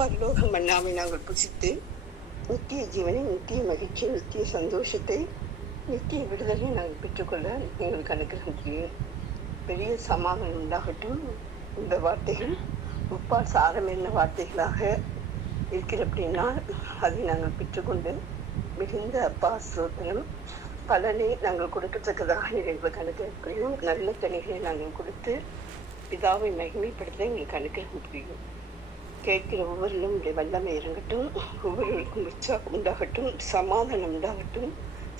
பரலோக மன்னாவை நாங்கள் புசித்து நித்திய ஜீவனை, நித்திய மகிழ்ச்சி, நித்திய சந்தோஷத்தை, நித்திய விடுதலை நாங்கள் பெற்றுக்கொள்ள எங்களுக்கு அனுகிரகம் செய்யும். பெரிய சமாதானம் உண்டாகட்டும். இந்த வார்த்தைகள் உப்பால் சாரம் என்ன வார்த்தைகளாக இருக்கிற அப்படின்னா அதை நாங்கள் பெற்றுக்கொண்டு மிகுந்த அப்பா ஸ்தோத்திரம் பலனை நாங்கள் கொடுக்கத்தக்கதாக எங்களுக்கு அனுகிரகம் புரியும். நல்ல கனிகளை நாங்கள் கொடுத்து பிதாவை மகிமைப்படுத்த எங்களுக்கு அனுகிரகம் புரியும். கேட்கிற ஒவ்வொருவரும் வல்லமை இறங்கட்டும். ஒவ்வொருவருக்கும் உற்சாகம் உண்டாகட்டும், சமாதானம் உண்டாகட்டும்,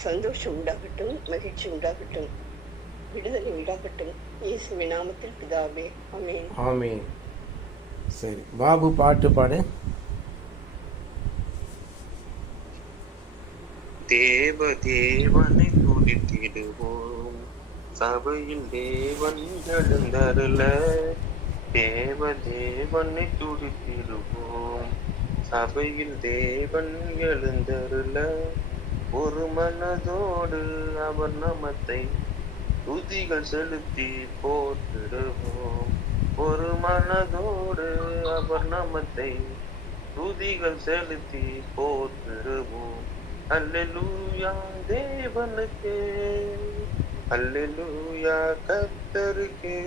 சந்தோஷம் உண்டாகட்டும், மகிழ்ச்சி உண்டாகட்டும், விடுதலை உண்டாகட்டும். இயேசுவின் நாமத்தில் பிதாவே, ஆமென். ஆமென். சரி, பாபு பாட்டு பாடு. தேவனை துதித்திடுவோம், சபையில் தேவன் எழுந்தருள. தேவனை துதித்திடுவோம், சபையில் தேவன் எழுந்தருள. ஒரு மனதோடு அவர் நாமத்தை துதிகள் செலுத்தி போற்றிடுவோம். ஒரு மனதோடு அவர் நாமத்தை துதிகள் செலுத்தி போற்றிடுவோம். அல்லேலூயா தேவனுக்கே, அல்லேலூயா கர்த்தருக்கே,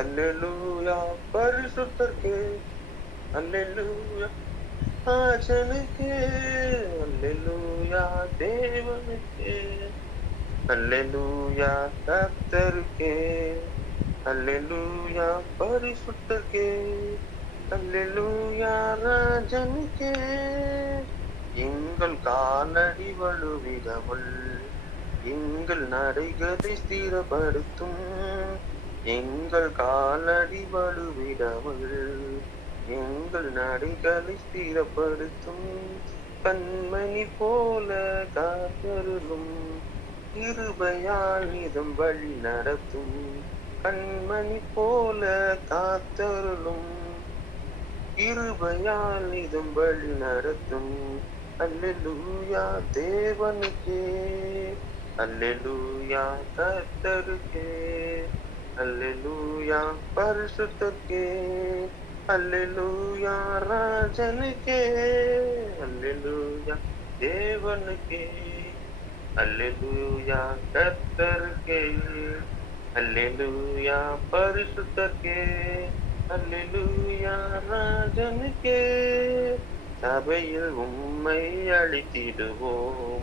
அல்லேலூயா பரிசுத்தருக்கே, அல்லேலூயா ராஜனுக்கே, அல்லேலூயா தேவனுக்கே, அல்லேலூயா கர்த்தருக்கே, அல்லேலூயா பரிசுத்தருக்கே, அல்லேலூயா ராஜனுக்கே. எங்கள் காலடி வலுவிடாமல் எங்கள் நடைகளை ஸ்திரப்படுத்தும். எங்கள் காலடி வலுவிடாமல் எங்கள் நடைகளை ஸ்திரப்படுத்தும். கண்மணி போல காத்தருளும், கிருபையால் நிதம் வழி நடத்தும். கண்மணி போல காத்தருளும், கிருபையால் நிதம் வழி நடத்தும். அல்லேலூயா தேவனுக்கே, அல்லேலூயா கர்த்தருக்கே, அல்லேலூயா பரிசுத்தருக்கே, அல்லேலூயா ராஜனுக்கே, அல்லேலூயா தேவனுக்கே, அல்லேலூயா கர்த்தருக்கே, அல்லேலூயா பரிசுத்தருக்கே, அல்லேலூயா ராஜனுக்கே. சபையில் உம்மை அளித்திடுவோம்,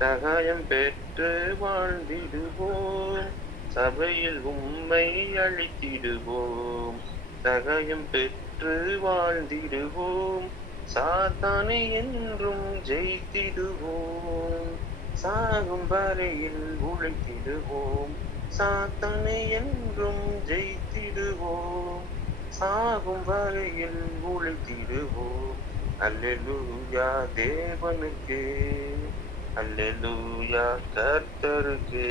சகாயம் பெற்று வாழ்ந்திடுவோம். சபையில் உம்மை அளித்திடுவோம், சகாயம் பெற்று வாழ்ந்திடுவோம். சாத்தானை என்றும் ஜெயித்திடுவோம், சாகும் வரையில் உழைத்திடுவோம். சாத்தானை என்றும் ஜெயித்திடுவோம், சாகும் வரையில் உழைத்திடுவோம். அல்லேலூயா தேவனுக்கே, அல்லேலூயா கர்த்தருக்கே,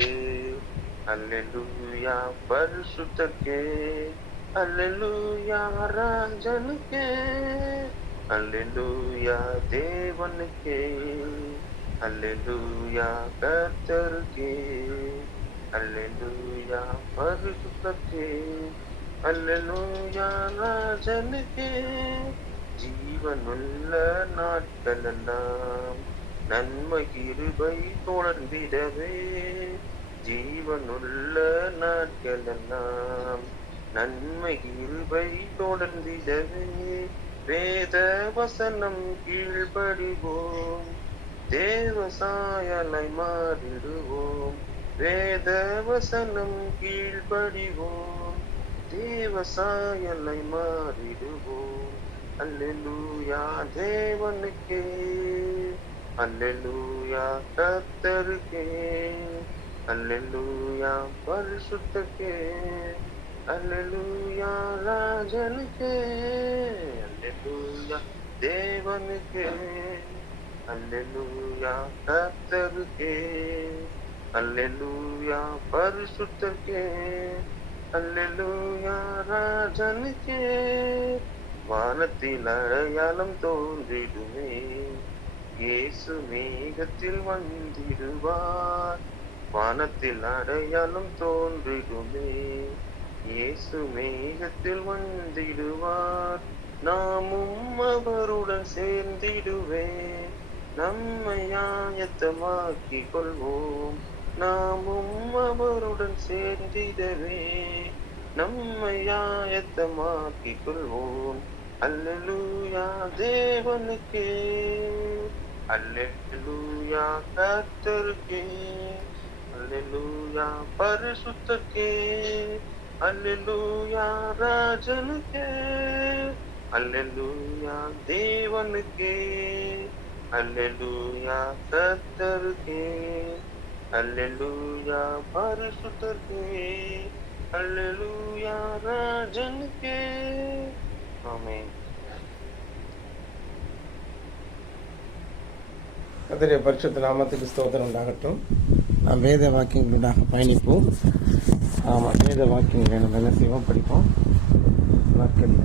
அல்லேலூயா பரிசுத்தருக்கே, அல்லேலூயா ராஜனுக்கே, அல்லேலூயா தேவனுக்கே, அல்லேலூயா கர்த்தருக்கே, அல்லேலூயா பரிசுத்தருக்கே, அல்லேலூயா ராஜனுக்கே. ஜீவனுள்ள நாட்களெல்லாம் நன்மை கிருபை தொடர்ந்திடவே. ஜீவனுள்ள நாட்களெல்லாம் நன்மை கிருபை தொடர்ந்திடவே. வேத வசனம் கீழ்ப்படிவோம், தேவ சாயலாய் மாறிடுவோம். வேத வசனம் கீழ்ப்படிவோம், தேவ சாயலாய் மாறிடுவோம். அல்லேலூயா தேவனுக்கே, அல்லேலூயா கர்த்தருக்கே, அல்லேலூயா பரிசுத்தருக்கே, அல்லேலூயா ராஜனுக்கே, அல்லேலூயா தேவனுக்கே, அல்லேலூயா கர்த்தருக்கே, அல்லேலூயா பரிசுத்தருக்கே, அல்லேலூயா ராஜனுக்கே. வானத்தில் அடையாளம் தோன்றிடுமே, இயேசு மேகத்தில் வந்திடுவார். வானத்தில் அடையாளம் தோன்றிடுமே, இயேசு மேகத்தில் வந்திடுவார், நாமும் அவருடன் சேர்ந்திடுவே. நம்மை ஆயத்தமாக்கிக் கொள்வோம், நாமும் அவருடன் சேர்ந்திடவே. நம்மை ஆயத்தமாக்கிக் கொள்வோம். அல்லேலூயா தேவனுக்கே, அல்லேலூயா கர்த்தருக்கே, அல்லேலூயா பரிசுத்தருக்கே, அல்லேலூயா ராஜனுக்கே, அல்லேலூயா தேவனுக்கே, அல்லேலூயா கர்த்தருக்கே, அல்லேலூயா பரிசுத்தருக்கே, அல்லேலூயா ராஜனுக்கே. ஆமென். கர்த்தருடைய பரிசுத்த நாமத்துக்கு ஸ்தோத்திரம் உண்டாகட்டும். நாம் வேத வாக்கியங்களாக பயணிப்போம். ஆமாம், வேத வாக்கியங்களை நம்ம என்ன செய்வோம், படிப்போம். வாக்கியம்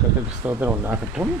கர்த்தருக்கு ஸ்தோத்திரம் உண்டாகட்டும்.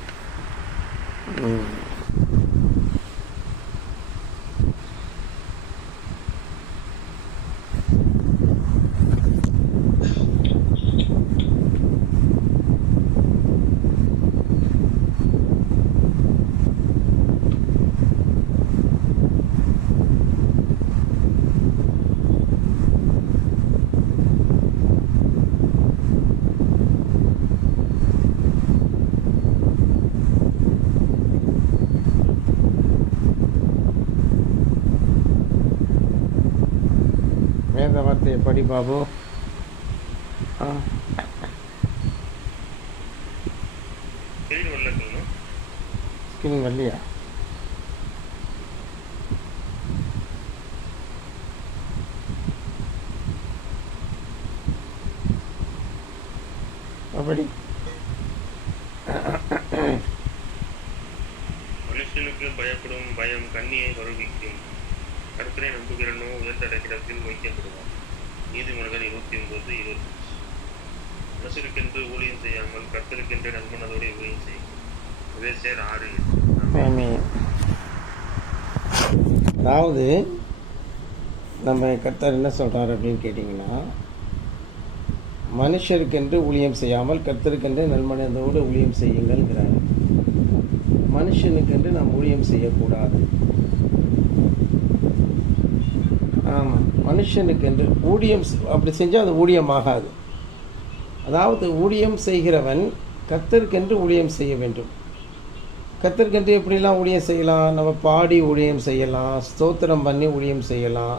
வேத வார்த்தையை படி பாபு. ஸ்கிரீன் வரலையா? அப்படி மனுஷனுக்கு பயப்படும் பயம் கண்ணியை வருவிக்கும், கர்த்தரை நம்புகிறனோ உயர்ந்த இடத்தில் வைக்கப்படுவான். நீதிமொழிகள் 29:20. மனுஷருக்கென்று ஊழியம் செய்யாமல் கர்த்தருக்கென்று நண்பனதோடு ஊழியம் செய்யும். எபேசியர் 6:8. அதாவது நம்ம கர்த்தர் என்ன சொல்கிறார் அப்படின்னு கேட்டிங்கன்னா, மனுஷருக்கென்று ஊழியம் செய்யாமல் கர்த்தருக்கென்று நல்மனதோடு ஊழியம் செய்யுங்கள்ங்கிறார். மனுஷனுக்கென்று நாம் ஊழியம் செய்யக்கூடாது. ஆமாம், மனுஷனுக்கென்று ஊழியம் அப்படி செஞ்சால் அது ஊழியமாகாது. அதாவது ஊழியம் செய்கிறவன் கர்த்தருக்கென்று ஊழியம் செய்ய வேண்டும். கர்த்தருக்கென்று எப்படிலாம் ஊழியம் செய்யலாம்? நம்ம பாடி ஊழியம் செய்யலாம், ஸ்தோத்திரம் பண்ணி ஊழியம் செய்யலாம்,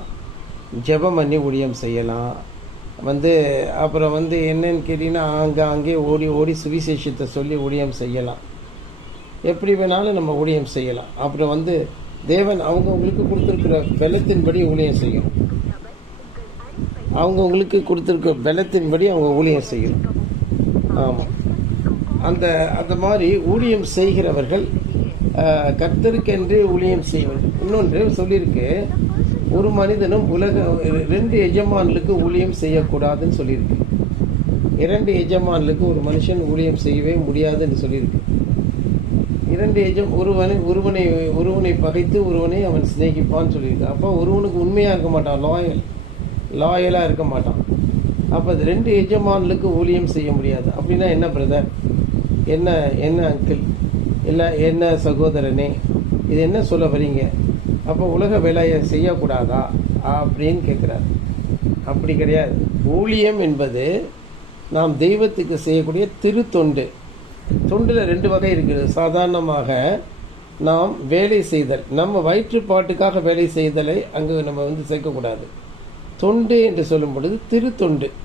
ஜெபம் பண்ணி ஊழியம் செய்யலாம். அப்புறம் என்னன்னு கேட்டிங்கன்னா, அங்கே ஓடி ஓடி சுவிசேஷத்தை சொல்லி ஊழியம் செய்யலாம். எப்படி வேணாலும் நம்ம ஊழியம் செய்யலாம். அப்புறம் தேவன் அவங்கவுங்களுக்கு கொடுத்துருக்கிற பலத்தின்படி ஊழியம் செய்யணும். அவங்கவுங்களுக்கு கொடுத்துருக்க பலத்தின்படி அவங்க ஊழியம் செய்யணும். ஆமாம், அந்த மாதிரி ஊழியம் செய்கிறவர்கள் கர்த்தருக்கென்று ஊழியம் செய்வது. இன்னொன்று சொல்லியிருக்கு, ஒரு மனிதனும் 2 எஜமான்களுக்கு ஊழியம் செய்யக்கூடாதுன்னு சொல்லியிருக்கு. 2 எஜமான்களுக்கு ஒரு மனுஷன் ஊழியம் செய்யவே முடியாதுன்னு சொல்லியிருக்கு. 2 ஒருவனை பகைத்து ஒருவனை அவன் சிநேகிப்பான்னு சொல்லியிருக்கு. அப்போ ஒருவனுக்கு உண்மையாக இருக்க மாட்டான், லாயலாக இருக்க மாட்டான். அப்போ அது 2 எஜமான்களுக்கு ஊழியம் செய்ய முடியாது. அப்படின்னா என்ன பிரதர், என்ன அங்கிள், இல்லை என்ன சகோதரனே, இது என்ன சொல்ல வரீங்க? அப்போ உலக வேலையை செய்யக்கூடாதா அப்படின்னு கேட்குறாரு. அப்படி கிடையாது. ஊழியம் என்பது நாம் தெய்வத்துக்கு செய்யக்கூடிய திருத்தொண்டு. தொண்டில் 2 வகை இருக்குது. சாதாரணமாக நாம் வேலை செய்தல், நம்ம வயிற்றுப்பாட்டுக்காக வேலை செய்தலை அங்கே நம்ம சேர்க்கக்கூடாது. தொண்டு என்று சொல்லும் பொழுது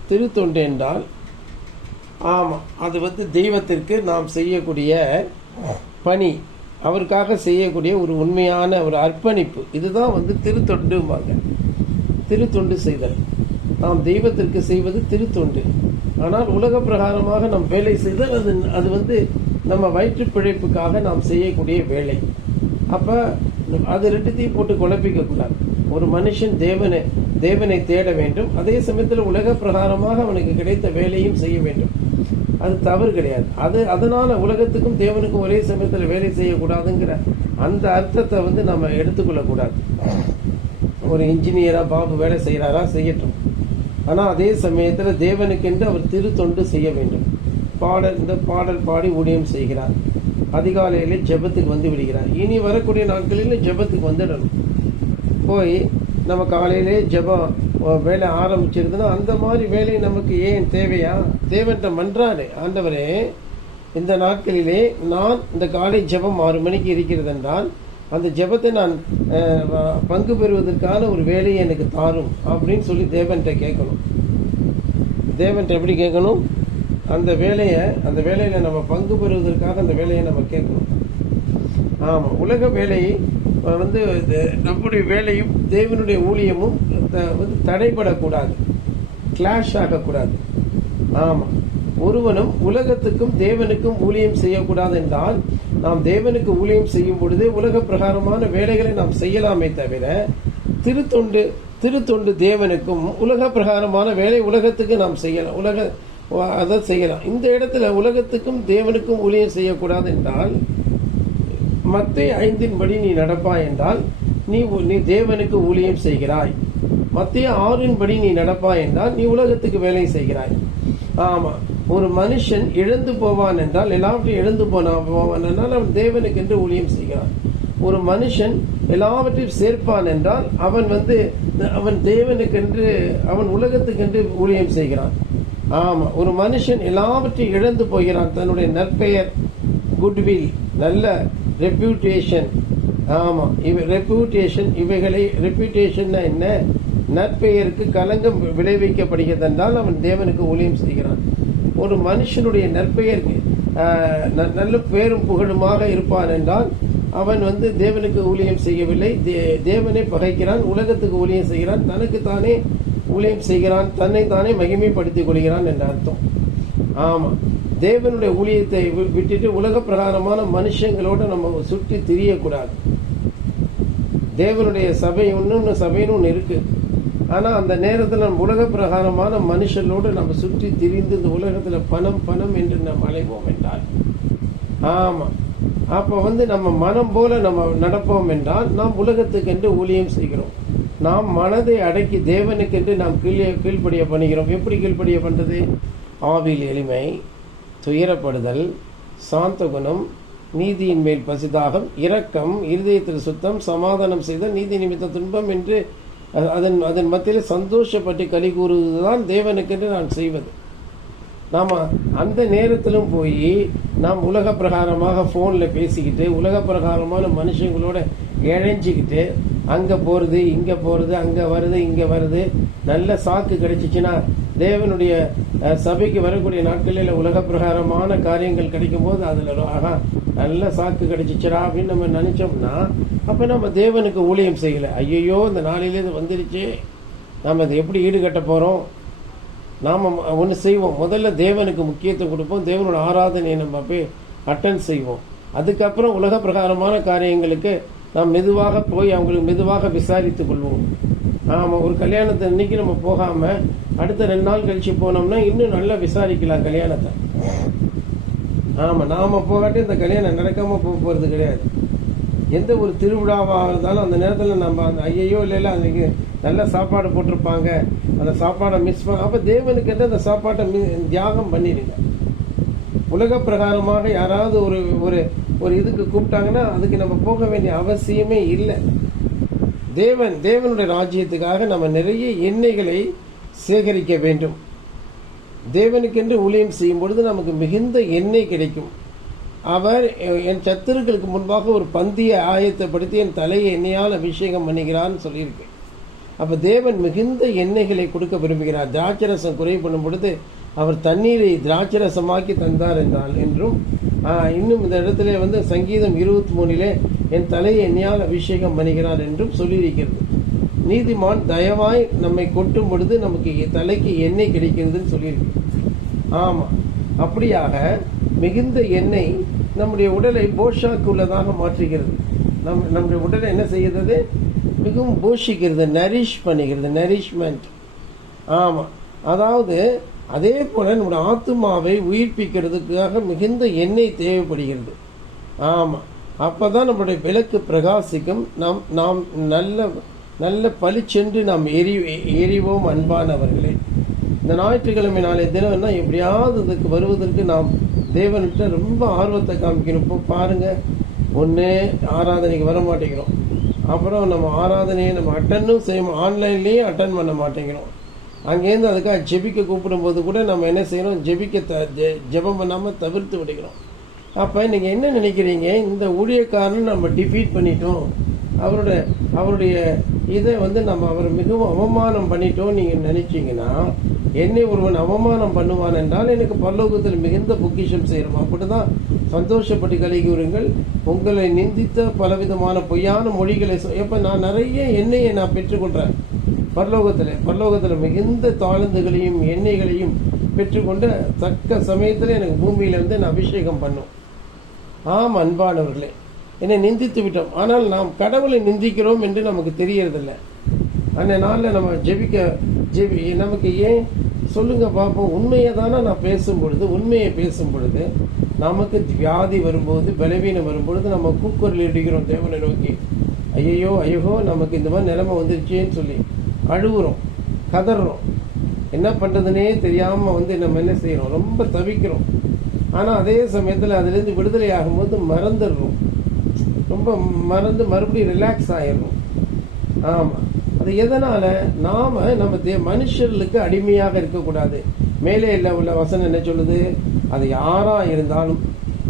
திருத்தொண்டு என்றால், ஆமாம், அது தெய்வத்திற்கு நாம் செய்யக்கூடிய பணி, அவருக்காக செய்யக்கூடிய ஒரு உண்மையான ஒரு அர்ப்பணிப்பு. இதுதான் திருத்தொண்டும்பாங்க. திருத்தொண்டு செய்தல், நாம் தெய்வத்திற்கு செய்வது திருத்தொண்டு. ஆனால் உலக பிரகாரமாக நாம் வேலை செய்தல் அது நம்ம வயிற்று பிழைப்புக்காக நாம் செய்யக்கூடிய வேலை. அப்போ அது 2த்தையும் போட்டு குழப்பிக்கக்கூடாது. ஒரு மனுஷன் தேவனை தேட வேண்டும், அதே சமயத்தில் உலக பிரகாரமாக அவனுக்கு கிடைத்த வேலையும் செய்ய வேண்டும். அது தவறு கிடையாது. அதனால உலகத்துக்கும் தேவனுக்கும் ஒரே சமயத்தில் வேலை செய்யக்கூடாதுங்கிற அந்த அர்த்தத்தை வந்து நம்ம எடுத்துக்கொள்ளக்கூடாது. ஒரு இன்ஜினியராக பாபு வேலை செய்கிறாரா, செய்யட்டும். ஆனால் அதே சமயத்தில் தேவனுக்கென்று அவர் திருத்தொண்டு செய்ய வேண்டும். இந்த பாடல் பாடி ஊழியம் செய்கிறார். அதிகாலையிலே ஜெபத்துக்கு வந்து விடுகிறார். இனி வரக்கூடிய நாட்களில் ஜெபத்துக்கு வந்துடணும். போய் நம்ம காலையிலே ஜெபம் வேலை ஆரம்பிச்சிருந்தோன்னா அந்த மாதிரி வேலை நமக்கு ஏன் தேவையா? தேவன்கிட்ட மன்றாடு, ஆண்டவரே இந்த நாட்களிலே நான் இந்த காலை ஜெபம் 6 மணிக்கு இருக்கிறது என்றால் அந்த ஜெபத்தை நான் பங்கு பெறுவதற்கான ஒரு வேலையை எனக்கு தாரும் அப்படின்னு சொல்லி தேவன்கிட்ட கேட்கணும். தேவன்கிட்ட எப்படி கேட்கணும்? அந்த வேலையில் நம்ம பங்கு பெறுவதற்காக அந்த வேலையை நம்ம கேட்கணும். ஆமாம், உலக வேலை வந்து நம்முடைய வேலையும் தேவனுடைய ஊழியமும் வந்து தடைபடக்கூடாது, கிளாஷ் ஆகக்கூடாது. ஆமாம், ஒருவனும் உலகத்துக்கும் தேவனுக்கும் ஊழியம் செய்யக்கூடாது என்றால் நாம் தேவனுக்கு ஊழியம் செய்யும் பொழுது உலக பிரகாரமான வேலைகளை நாம் செய்யலாமே தவிர திருத்தொண்டு தேவனுக்கும் உலக பிரகாரமான வேலை உலகத்துக்கு நாம் செய்யலாம். அதை செய்யலாம். இந்த இடத்துல உலகத்துக்கும் தேவனுக்கும் ஊழியம் செய்யக்கூடாது என்றால் மத்தேயு 5 நீ நடப்பாய் என்றால் நீ தேவனுக்கு ஊழியம் செய்கிறாய். மத்தேயு 6 நீ நடப்பாய் என்றால் நீ உலகத்துக்கு வேலை செய்கிறாய். ஆமாம், ஒரு மனுஷன் இழந்து போவான் என்றால் எல்லாவற்றையும் இழந்து போவான் என்றால் அவன் தேவனுக்கு என்று ஊழியம் செய்கிறான். ஒரு மனுஷன் எல்லாவற்றையும் சேர்ப்பான் என்றால் அவன் தேவனுக்கென்று அவன் உலகத்துக்கென்று ஊழியம் செய்கிறான். ஆமாம், ஒரு மனுஷன் எல்லாவற்றையும் இழந்து போகிறான். தன்னுடைய நற்பெயர், குட்வில், நல்ல ரெப்யூட்டேஷன். ஆமாம், ரெப்யூட்டேஷன் ரெப்யூட்டேஷன் என்ன? நற்பெயருக்கு களங்கம் விளைவிக்கப்படுகிறது என்றால் அவன் தேவனுக்கு ஊழியம் செய்கிறான். ஒரு மனுஷனுடைய நற்பெயருக்கு நல்ல பேரும் புகழுமாக இருப்பான் என்றால் அவன் தேவனுக்கு ஊழியம் செய்யவில்லை, தேவனை பகைக்கிறான், உலகத்துக்கு ஊழியம் செய்கிறான், தனக்குத்தானே ஊழியம் செய்கிறான், தன்னை தானே மகிமைப்படுத்திக் கொள்கிறான் என்ற அர்த்தம். ஆமாம், தேவனுடைய ஊழியத்தை விட்டுட்டு உலக பிரகாரமான மனுஷங்களோடு நம்ம சுற்றி திரியக்கூடாது. தேவனுடைய சபைன்னு ஒன்று இருக்கு. ஆனால் அந்த நேரத்தில் நம்ம உலக பிரகாரமான மனுஷங்களோடு நம்ம சுற்றி திரிந்து இந்த உலகத்தில் பணம் என்று நம்ம அலைவோம் என்றால், ஆமாம், அப்போ நம்ம மனம் போல நம்ம நடப்போம் என்றால் நாம் உலகத்துக்கென்று ஊழியம் செய்கிறோம். நாம் மனதை அடக்கி தேவனுக்கென்று நாம் கீழ்ப்படிய பண்ணுகிறோம். எப்படி கீழ்ப்படிய பண்ணுறது? ஆவியில் எளிமை, துயரப்படுதல், சாந்த குணம், நீதியின் மேல் பசிதாகம், இரக்கம், இருதயத்தில் சுத்தம், சமாதானம் செய்தல், நீதி நிமித்த துன்பம் என்று அதன் மத்தியில் சந்தோஷப்பட்டு களி கூறுவதுதான் தேவனுக்கென்று நான் செய்வது. நாம் அந்த நேரத்திலும் போய் நாம் உலக பிரகாரமாக ஃபோனில் பேசிக்கிட்டு உலக பிரகாரமான மனுஷங்களோட இழைஞ்சிக்கிட்டு அங்கே போகிறது, இங்கே போகிறது, அங்கே வருது, இங்கே வருது, நல்ல சாக்கு கிடைச்சிச்சுன்னா தேவனுடைய சபைக்கு வரக்கூடிய நாட்களில் உலக பிரகாரமான காரியங்கள் கிடைக்கும் போது அதில் நல்ல சாக்கு கிடைச்சிச்சரா அப்படின்னு நம்ம நினைச்சோம்னா அப்போ நம்ம தேவனுக்கு ஊழியம் செய்யலை. ஐயோ, இந்த நாளிலே இது வந்துருச்சு, நாம் அதை எப்படி ஈடுகட்ட போகிறோம்? நாம் ஒன்று செய்வோம், முதல்ல தேவனுக்கு முக்கியத்துவம் கொடுப்போம், தேவனோட ஆராதனையை நம்ம போய் அட்டன் செய்வோம். அதுக்கப்புறம் உலக பிரகாரமான காரியங்களுக்கு நாம் மெதுவாக போய் அவங்களுக்கு மெதுவாக விசாரித்து கொள்வோம். ஆமாம், ஒரு கல்யாணத்தை அன்னைக்கு நம்ம போகாமல் அடுத்த 2 நாள் கழிச்சு போனோம்னா இன்னும் நல்லா விசாரிக்கலாம் கல்யாணத்தை. ஆமாம், நாம் போகாட்டி இந்த கல்யாணம் நடக்காமல் போகிறது கிடையாது. எந்த ஒரு திருவிழாவாக இருந்தாலும் அந்த நேரத்தில் நம்ம அந்த ஐயோ இல்லை அன்றைக்கி நல்ல சாப்பாடு போட்டிருப்பாங்க, அந்த சாப்பாடை மிஸ் பண்ண, அப்போ தேவனுக்கிட்ட அந்த சாப்பாட்டை தியாகம் பண்ணிடுங்க. உலக பிரகாரமாக யாராவது ஒரு இதுக்கு கூப்பிட்டாங்கன்னா அதுக்கு நம்ம போக வேண்டிய அவசியமே இல்லை. தேவனுடைய ராஜ்யத்துக்காக நம்ம நிறைய எண்ணெய்களை சேகரிக்க வேண்டும். தேவனுக்கென்று ஊழியம் செய்யும் பொழுது நமக்கு மிகுந்த எண்ணெய் கிடைக்கும். அவர் என் சத்துருக்களுக்கு முன்பாக ஒரு பந்தியை ஆயத்தப்படுத்தி என் தலையை எண்ணெயால் அபிஷேகம் பண்ணுகிறான்னு சொல்லியிருக்கு. அப்போ தேவன் மிகுந்த எண்ணெய்களை கொடுக்க விரும்புகிறார். திராட்சரசம் குறைபடும் பொழுது அவர் தண்ணீரை திராட்சரசமாக்கி தந்தார் என்றும் இன்னும் இந்த இடத்துல சங்கீதம் 23 என் தலையை எண்ணெயால் அபிஷேகம் பண்ணுகிறார் என்றும் சொல்லியிருக்கிறது. நீதிமான் தயவாய் நம்மை கொட்டும் பொழுது நமக்கு தலைக்கு எண்ணெய் கிடைக்கிறதுன்னு சொல்லியிருக்கு. ஆமாம், அப்படியாக மிகுந்த எண்ணெய் நம்முடைய உடலை போஷாக்கு உள்ளதாக மாற்றுகிறது. நம்முடைய உடலை என்ன செய்கிறது? மிகவும் போஷிக்கிறது, நரிஷ் பண்ணுகிறது, நரிஷ்மெண்ட். ஆமாம், அதாவது அதே போல் நம்முடைய ஆத்துமாவை உயிர்ப்பிக்கிறதுக்காக மிகுந்த எண்ணெய் தேவைப்படுகிறது. ஆமாம், அப்பதான் நம்மளுடைய விளக்கு பிரகாசிக்கும். நாம் நாம் நல்ல நல்ல பளிச்சென்று நாம் எரிவோம். அன்பானவர்களே, இந்த ஞாயிற்றுக்கிழமை நாளைய தினம்னா எப்படியாவது இதுக்கு வருவதற்கு நாம் தேவன்கிட்ட ரொம்ப ஆர்வத்தை காமிக்கணும். இப்போ பாருங்கள், ஒன்று ஆராதனைக்கு வர மாட்டேங்கிறோம், அப்புறம் நம்ம ஆராதனையை நம்ம அட்டன்னும் செய்ய ஆன்லைன்லேயே அட்டன் பண்ண மாட்டேங்கிறோம். அங்கேருந்து அதுக்காக ஜெபிக்க கூப்பிடும்போது கூட நம்ம என்ன செய்கிறோம், ஜெபம் பண்ணாமல் தவிர்த்து விடுகிறோம். அப்போ நீங்கள் என்ன நினைக்கிறீங்க, இந்த ஊழியக்காரன் நம்ம டிஃபீட் பண்ணிட்டோம், அவருடைய இதை நம்ம அவரை மிகவும் அவமானம் பண்ணிட்டோம் நீங்கள் நினைச்சீங்கன்னா, என்னை ஒருவன் அவமானம் பண்ணுவான் என்றால் எனக்கு பரலோகத்தில் மிகுந்த பொக்கிஷம் செய்கிறோம். அப்படி தான் சந்தோஷப்பட்டு கலிகூறுங்கள். உங்களை நிந்தித்த பலவிதமான பொய்யான மொழிகளை எப்போ நான் நிறைய எண்ணெயை நான் பெற்றுக்கொள்கிறேன் பரலோகத்தில் மிகுந்த தாழ்ந்துகளையும் எண்ணெய்களையும் பெற்றுக்கொண்டு தக்க சமயத்தில் எனக்கு பூமியிலிருந்து நான் அபிஷேகம் பண்ணும். ஆம் அன்பானவர்களே, என்னை நிந்தித்து விட்டோம், ஆனால் நாம் கடவுளை நிந்திக்கிறோம் என்று நமக்கு தெரியறதில்லை. அந்த நாளில் நம்ம நமக்கு ஏன் சொல்லுங்க பார்ப்போம். உண்மையை தானே நான் உண்மையை பேசும் பொழுது நமக்கு வியாதி வரும்போது, பலவீனம் வரும்பொழுது நம்ம கூக்குரல் இடுகிறோம் தேவனை நோக்கி, ஐயோ நமக்கு இந்த மாதிரி நிலைமை வந்துருச்சேன்னு சொல்லி அழுகுறோம், கதறோம். என்ன பண்ணுறதுனே தெரியாமல் நம்ம என்ன செய்கிறோம், ரொம்ப தவிக்கிறோம். ஆனால் அதே சமயத்தில் அதுலேருந்து விடுதலை ஆகும்போது மறந்துடுறோம், ரொம்ப மறந்து மறுபடியும் ரிலாக்ஸ் ஆகிடுறோம். ஆமாம், அது எதனால், நாம் நம்ம மனுஷர்களுக்கு அடிமையாக இருக்கக்கூடாது. மேலே உள்ள வசனம் என்ன சொல்லுது, அது யாராக இருந்தாலும்,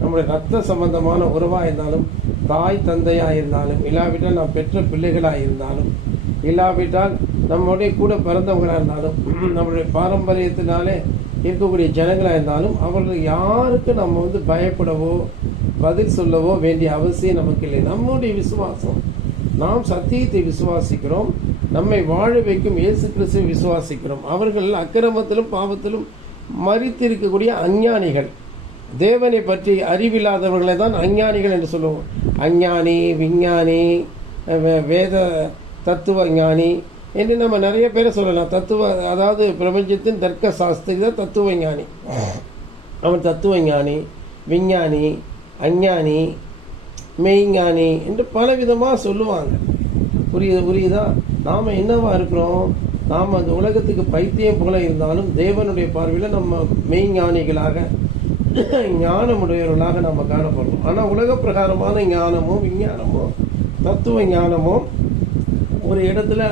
நம்முடைய ரத்த சம்பந்தமான உறவாக இருந்தாலும், தாய் தந்தையாக இருந்தாலும், இல்லாவிட்டால் நாம் பெற்ற பிள்ளைகளாக இருந்தாலும், இல்லாவிட்டால் நம்முடைய கூட பிறந்தவங்களாக இருந்தாலும், நம்மளுடைய பாரம்பரியத்தினாலே இருக்கக்கூடிய ஜனங்களாக இருந்தாலும், அவர்கள் யாருக்கு நம்ம பயப்படவோ பதில் சொல்லவோ வேண்டிய அவசியம் நமக்கு இல்லை. நம்முடைய விசுவாசம், நாம் சத்தியத்தை விசுவாசிக்கிறோம், நம்மை வாழ வைக்கும் இயேசு கிறிஸ்துவை விசுவாசிக்கிறோம். அவர்கள் அக்கிரமத்திலும் பாவத்திலும் மரித்திருக்கக்கூடிய அஞ்ஞானிகள், தேவனை பற்றி அறிவில்லாதவர்களை தான் அஞ்ஞானிகள் என்று சொல்லுவோம். அஞ்ஞானி, விஞ்ஞானி, வேத தத்துவ ஞானி என்று நம்ம நிறைய பேரை சொல்லலாம். அதாவது பிரபஞ்சத்தின் தர்க்க சாஸ்திரி தான் தத்துவ ஞானி. அவன் தத்துவ ஞானி, விஞ்ஞானி, அஞ்ஞானி, மெய்ஞானி என்று பலவிதமாக சொல்லுவாங்க. புரியுதா? நாம் என்னவா இருக்கிறோம், நாம் அந்த உலகத்துக்கு பைத்தியம் போல இருந்தாலும் தேவனுடைய பார்வையில் நம்ம மெய்ஞானிகளாக ஞானமுடையவர்களாக நம்ம காணப்படுறோம். ஆனால் உலக பிரகாரமான ஞானமோ விஞ்ஞானமோ தத்துவ ஞானமோ ஒரு இடத்துல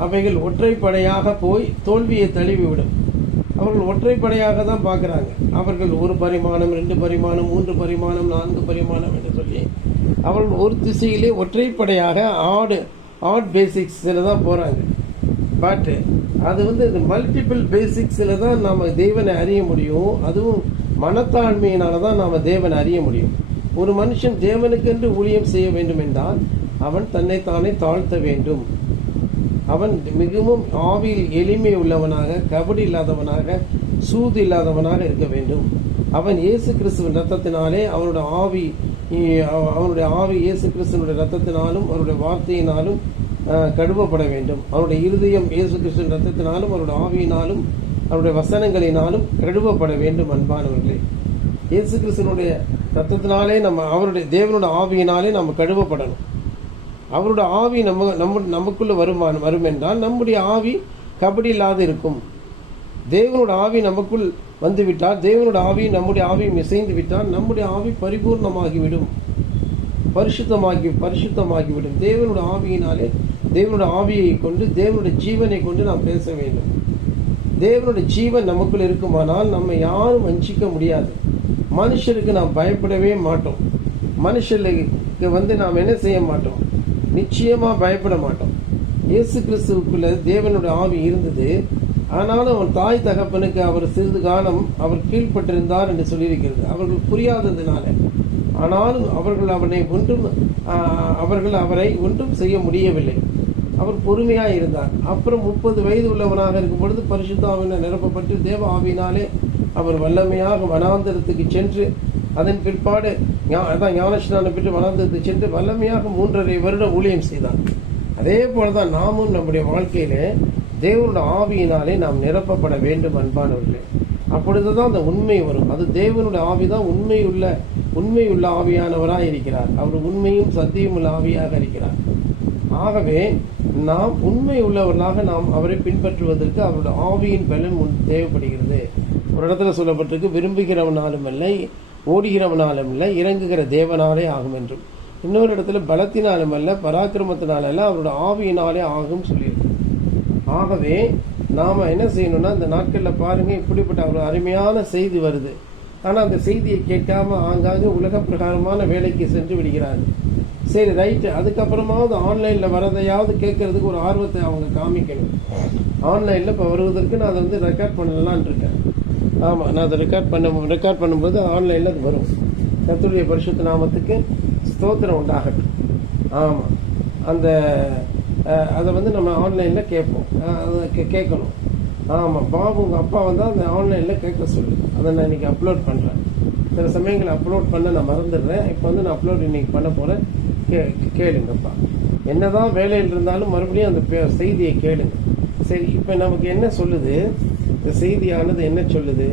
அவைகள் ஒற்றைப்படையாக போய் தோல்வியை தழுவிவிடும். அவர்கள் ஒற்றைப்படையாக தான் பார்க்குறாங்க. அவர்கள் 1 பரிமாணம், 2 பரிமாணம், 3 பரிமாணம், 4 பரிமாணம் என்று சொல்லி அவர்கள் ஒரு திசையிலே ஒற்றைப்படையாக ஆட் பேசிக்ஸில் தான் போகிறாங்க. பட் அது இந்த மல்டிபிள் பேசிக்ஸில் தான் நாம் தேவனை அறிய முடியும். அதுவும் மனத்தாழ்மையினால தான் நாம் தேவனை அறிய முடியும். ஒரு மனுஷன் தேவனுக்கென்று ஊழியம் செய்ய வேண்டும் என்றால் அவன் தன்னைத்தானே தாழ்த்த வேண்டும். அவன் மிகவும் ஆவியில் எளிமை உள்ளவனாக, கபடி இல்லாதவனாக, சூது இல்லாதவனாக இருக்க வேண்டும். அவன் இயேசு கிறிஸ்துவின் ரத்தத்தினாலே அவனுடைய ஆவி இயேசு கிறிஸ்துவனுடைய ரத்தத்தினாலும் அவருடைய வார்த்தையினாலும் கழுவப்பட வேண்டும். அவருடைய இருதயம் இயேசு கிறிஸ்துவின் ரத்தத்தினாலும் அவருடைய ஆவியினாலும் அவருடைய வசனங்களினாலும் கழுவப்பட வேண்டும். அன்பானவர்களே, இயேசு கிறிஸ்துவனுடைய ரத்தத்தினாலே அவருடைய தேவனுடைய ஆவியினாலே நம்ம கழுவப்படணும். அவருடைய ஆவி நமக்குள்ள வரும் என்றால் நம்முடைய ஆவி கபடி இல்லாது இருக்கும். தேவனோட ஆவி நமக்குள் வந்துவிட்டால், தேவனோட ஆவி நம்முடைய ஆவியும் இசைந்து விட்டால் நம்முடைய ஆவி பரிபூர்ணமாகிவிடும், பரிசுத்தமாகிவிடும். தேவனோட ஆவியினாலே, தேவனோட ஆவியை கொண்டு, தேவனுடைய ஜீவனை கொண்டு நாம் பேச வேண்டும். தேவனுடைய ஜீவன் நமக்குள் இருக்குமானால் நம்ம யாரும் வஞ்சிக்க முடியாது. மனுஷருக்கு நாம் பயப்படவே மாட்டோம். மனுஷருக்கு நாம் என்ன செய்ய மாட்டோம், நிச்சயமாக பயப்பட மாட்டோம். இயேசு கிறிஸ்துவுக்குள்ள தேவனுடைய ஆவி இருந்தது. ஆனாலும் அவன் தாய் தகப்பனுக்கு அவர் சிறிது காலம் அவர் கீழ்பட்டிருந்தார் என்று சொல்லியிருக்கிறது. அவர்கள் புரியாததினால. ஆனாலும் அவர்கள் அவரை ஒன்றும் செய்ய முடியவில்லை. அவர் பொறுமையாக இருந்தார். அப்புறம் 30 வயது உள்ளவனாக இருக்கும் பொழுது பரிசுத்த ஆவியினால் நிரப்பப்பட்டு தேவ ஆவியினாலே அவர் வல்லமையாக வனாந்தரத்துக்கு சென்று, அதன் பிற்பாடு ஞானஸ்நானம் பெற்று வனாந்தரத்துக்கு சென்று வல்லமையாக 3.5 வருடம் ஊழியம் செய்தார். அதே போலதான் நாமும் நம்முடைய வாழ்க்கையிலே தேவனுடைய ஆவியினாலே நாம் நிரப்பப்பட வேண்டும். அன்பானவர்களே, அப்பொழுதுதான் அந்த உண்மை வரும். அது தேவனுடைய ஆவிதான் உண்மை உள்ள உண்மை உள்ள ஆவியானவராக இருக்கிறார். அவர் உண்மையும் சத்தியம் உள்ள ஆவியாக இருக்கிறார். ஆகவே நாம் உண்மை உள்ளவர்களாக நாம் அவரை பின்பற்றுவதற்கு அவருடைய ஆவியின் பலன் தேவைப்படுகிறது. ஒரு இடத்துல சொல்லப்பட்டிருக்கு, விரும்புகிறவனாலும் இல்லை, ஓடுகிறவனாலும் இல்லை, இறங்குகிற தேவனாலே ஆகும் என்றும். இன்னொரு இடத்துல பலத்தினாலும் அல்ல, பராக்கிரமத்தினால அல்ல, அவருடைய ஆவியினாலே ஆகும் சொல்லியிருக்கு. ஆகவே நாம் என்ன செய்யணும்னா, இந்த நாட்களில் பாருங்கள், இப்படிப்பட்ட ஒரு அருமையான செய்தி வருது. ஆனால் அந்த செய்தியை கேட்காம ஆங்காங்கே உலக பிரகாரமான வேலைக்கு சென்று விடுகிறார்கள். சரி, ரைட்டு, அதுக்கப்புறமாவது ஆன்லைனில் வரதையாவது கேட்கறதுக்கு ஒரு ஆர்வத்தை அவங்க காமிக்கணும். ஆன்லைனில் இப்போ வருவதற்கு நான் அதை வந்து ரெக்கார்ட் பண்ணலான் இருக்கேன். ஆமாம், நான் அதை ரெக்கார்ட் பண்ணும்போது ஆன்லைனில் அது வரும். கர்த்தருடைய பரிசுத்த நாமத்துக்கு ஸ்தோத்திரம் உண்டாகட்டும். ஆமாம், அந்த அதை வந்து நம்ம ஆன்லைனில் கேட்போம், அதை கேட்கணும். ஆமாம், பாபு உங்கள் அப்பா வந்தால் அந்த ஆன்லைனில் கேட்க சொல்லு. அதை நான் இன்றைக்கி அப்லோட் பண்ணுறேன். சில சமயங்கள் அப்லோட் பண்ண நான் மறந்துடுறேன். இப்போ வந்து நான் அப்லோட் இன்றைக்கி பண்ண போகிறேன். கேளுங்கப்பா. என்னதான் வேலையில் இருந்தாலும் மறுபடியும் அந்த செய்தியை கேளுங்க. சரி, இப்போ நமக்கு என்ன சொல்லுது இந்த செய்தியானது? என்ன சொல்லுது?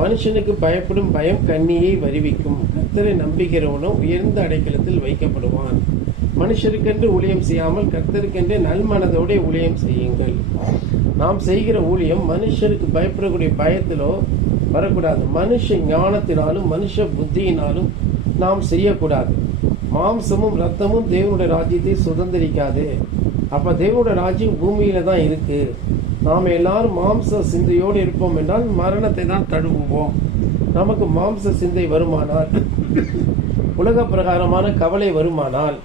மனுஷனுக்கு பயப்படும் பயம் கண்ணியை வருவிக்கும், கர்த்தரை நம்புகிறவனும் உயர்ந்த அடைக்கலத்தில் வைக்கப்படுவான். மனுஷருக்கென்று ஊழியம் செய்யாமல் கர்த்தருக்கென்று நல்மனதோட ஊழியம் செய்யுங்கள். நாம் செய்கிற ஊழியம் மனுஷருக்கு பயப்படக்கூடிய பயத்திலோ வரக்கூடாது. மனுஷ ஞானத்தினாலும் மனுஷ புத்தியினாலும் நாம் செய்யக்கூடாது. மாம்சமும் ரத்தமும் தேவனுடைய ராஜ்யத்தை சுதந்திரிக்காது. அப்ப தேவனுடைய ராஜ்யம் பூமியில தான் இருக்கு. நாம் எல்லாரும் மாம்ச சிந்தையோடு இருப்போம் என்றால் மரணத்தை தான் தழுவுவோம். நமக்கு மாம்ச சிந்தை வருமானால், உலக பிரகாரமான கவலை வருமானால்,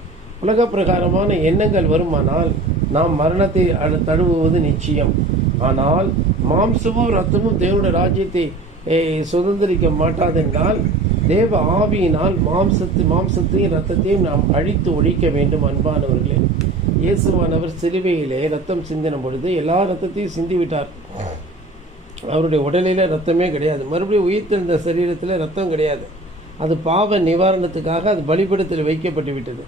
உலக பிரகாரமான எண்ணங்கள் வருமானால் நாம் மரணத்தை தழுவுவது நிச்சயம். ஆனால் மாம்சமும் ரத்தமும் தேவனுடைய ராஜ்யத்தை சுதந்திரிக்க மாட்டாதென்றால் தேவ ஆவியினால் மாம்சத்தையும் ரத்தத்தையும் நாம் அழித்து ஒழிக்க வேண்டும். அன்பானவர்களே, இயேசுவானவர் சிலுவையிலே ரத்தம் சிந்தின பொழுது எல்லா ரத்தத்தையும் சிந்திவிட்டார். அவருடைய உடலில ரத்தமே கிடையாது. மறுபடியும் உயிர்த்தெழுந்த சரீரத்தில் ரத்தம் கிடையாது. அது பாவ நிவாரணத்துக்காக அது பலிபீடத்தில் வைக்கப்பட்டு விட்டது.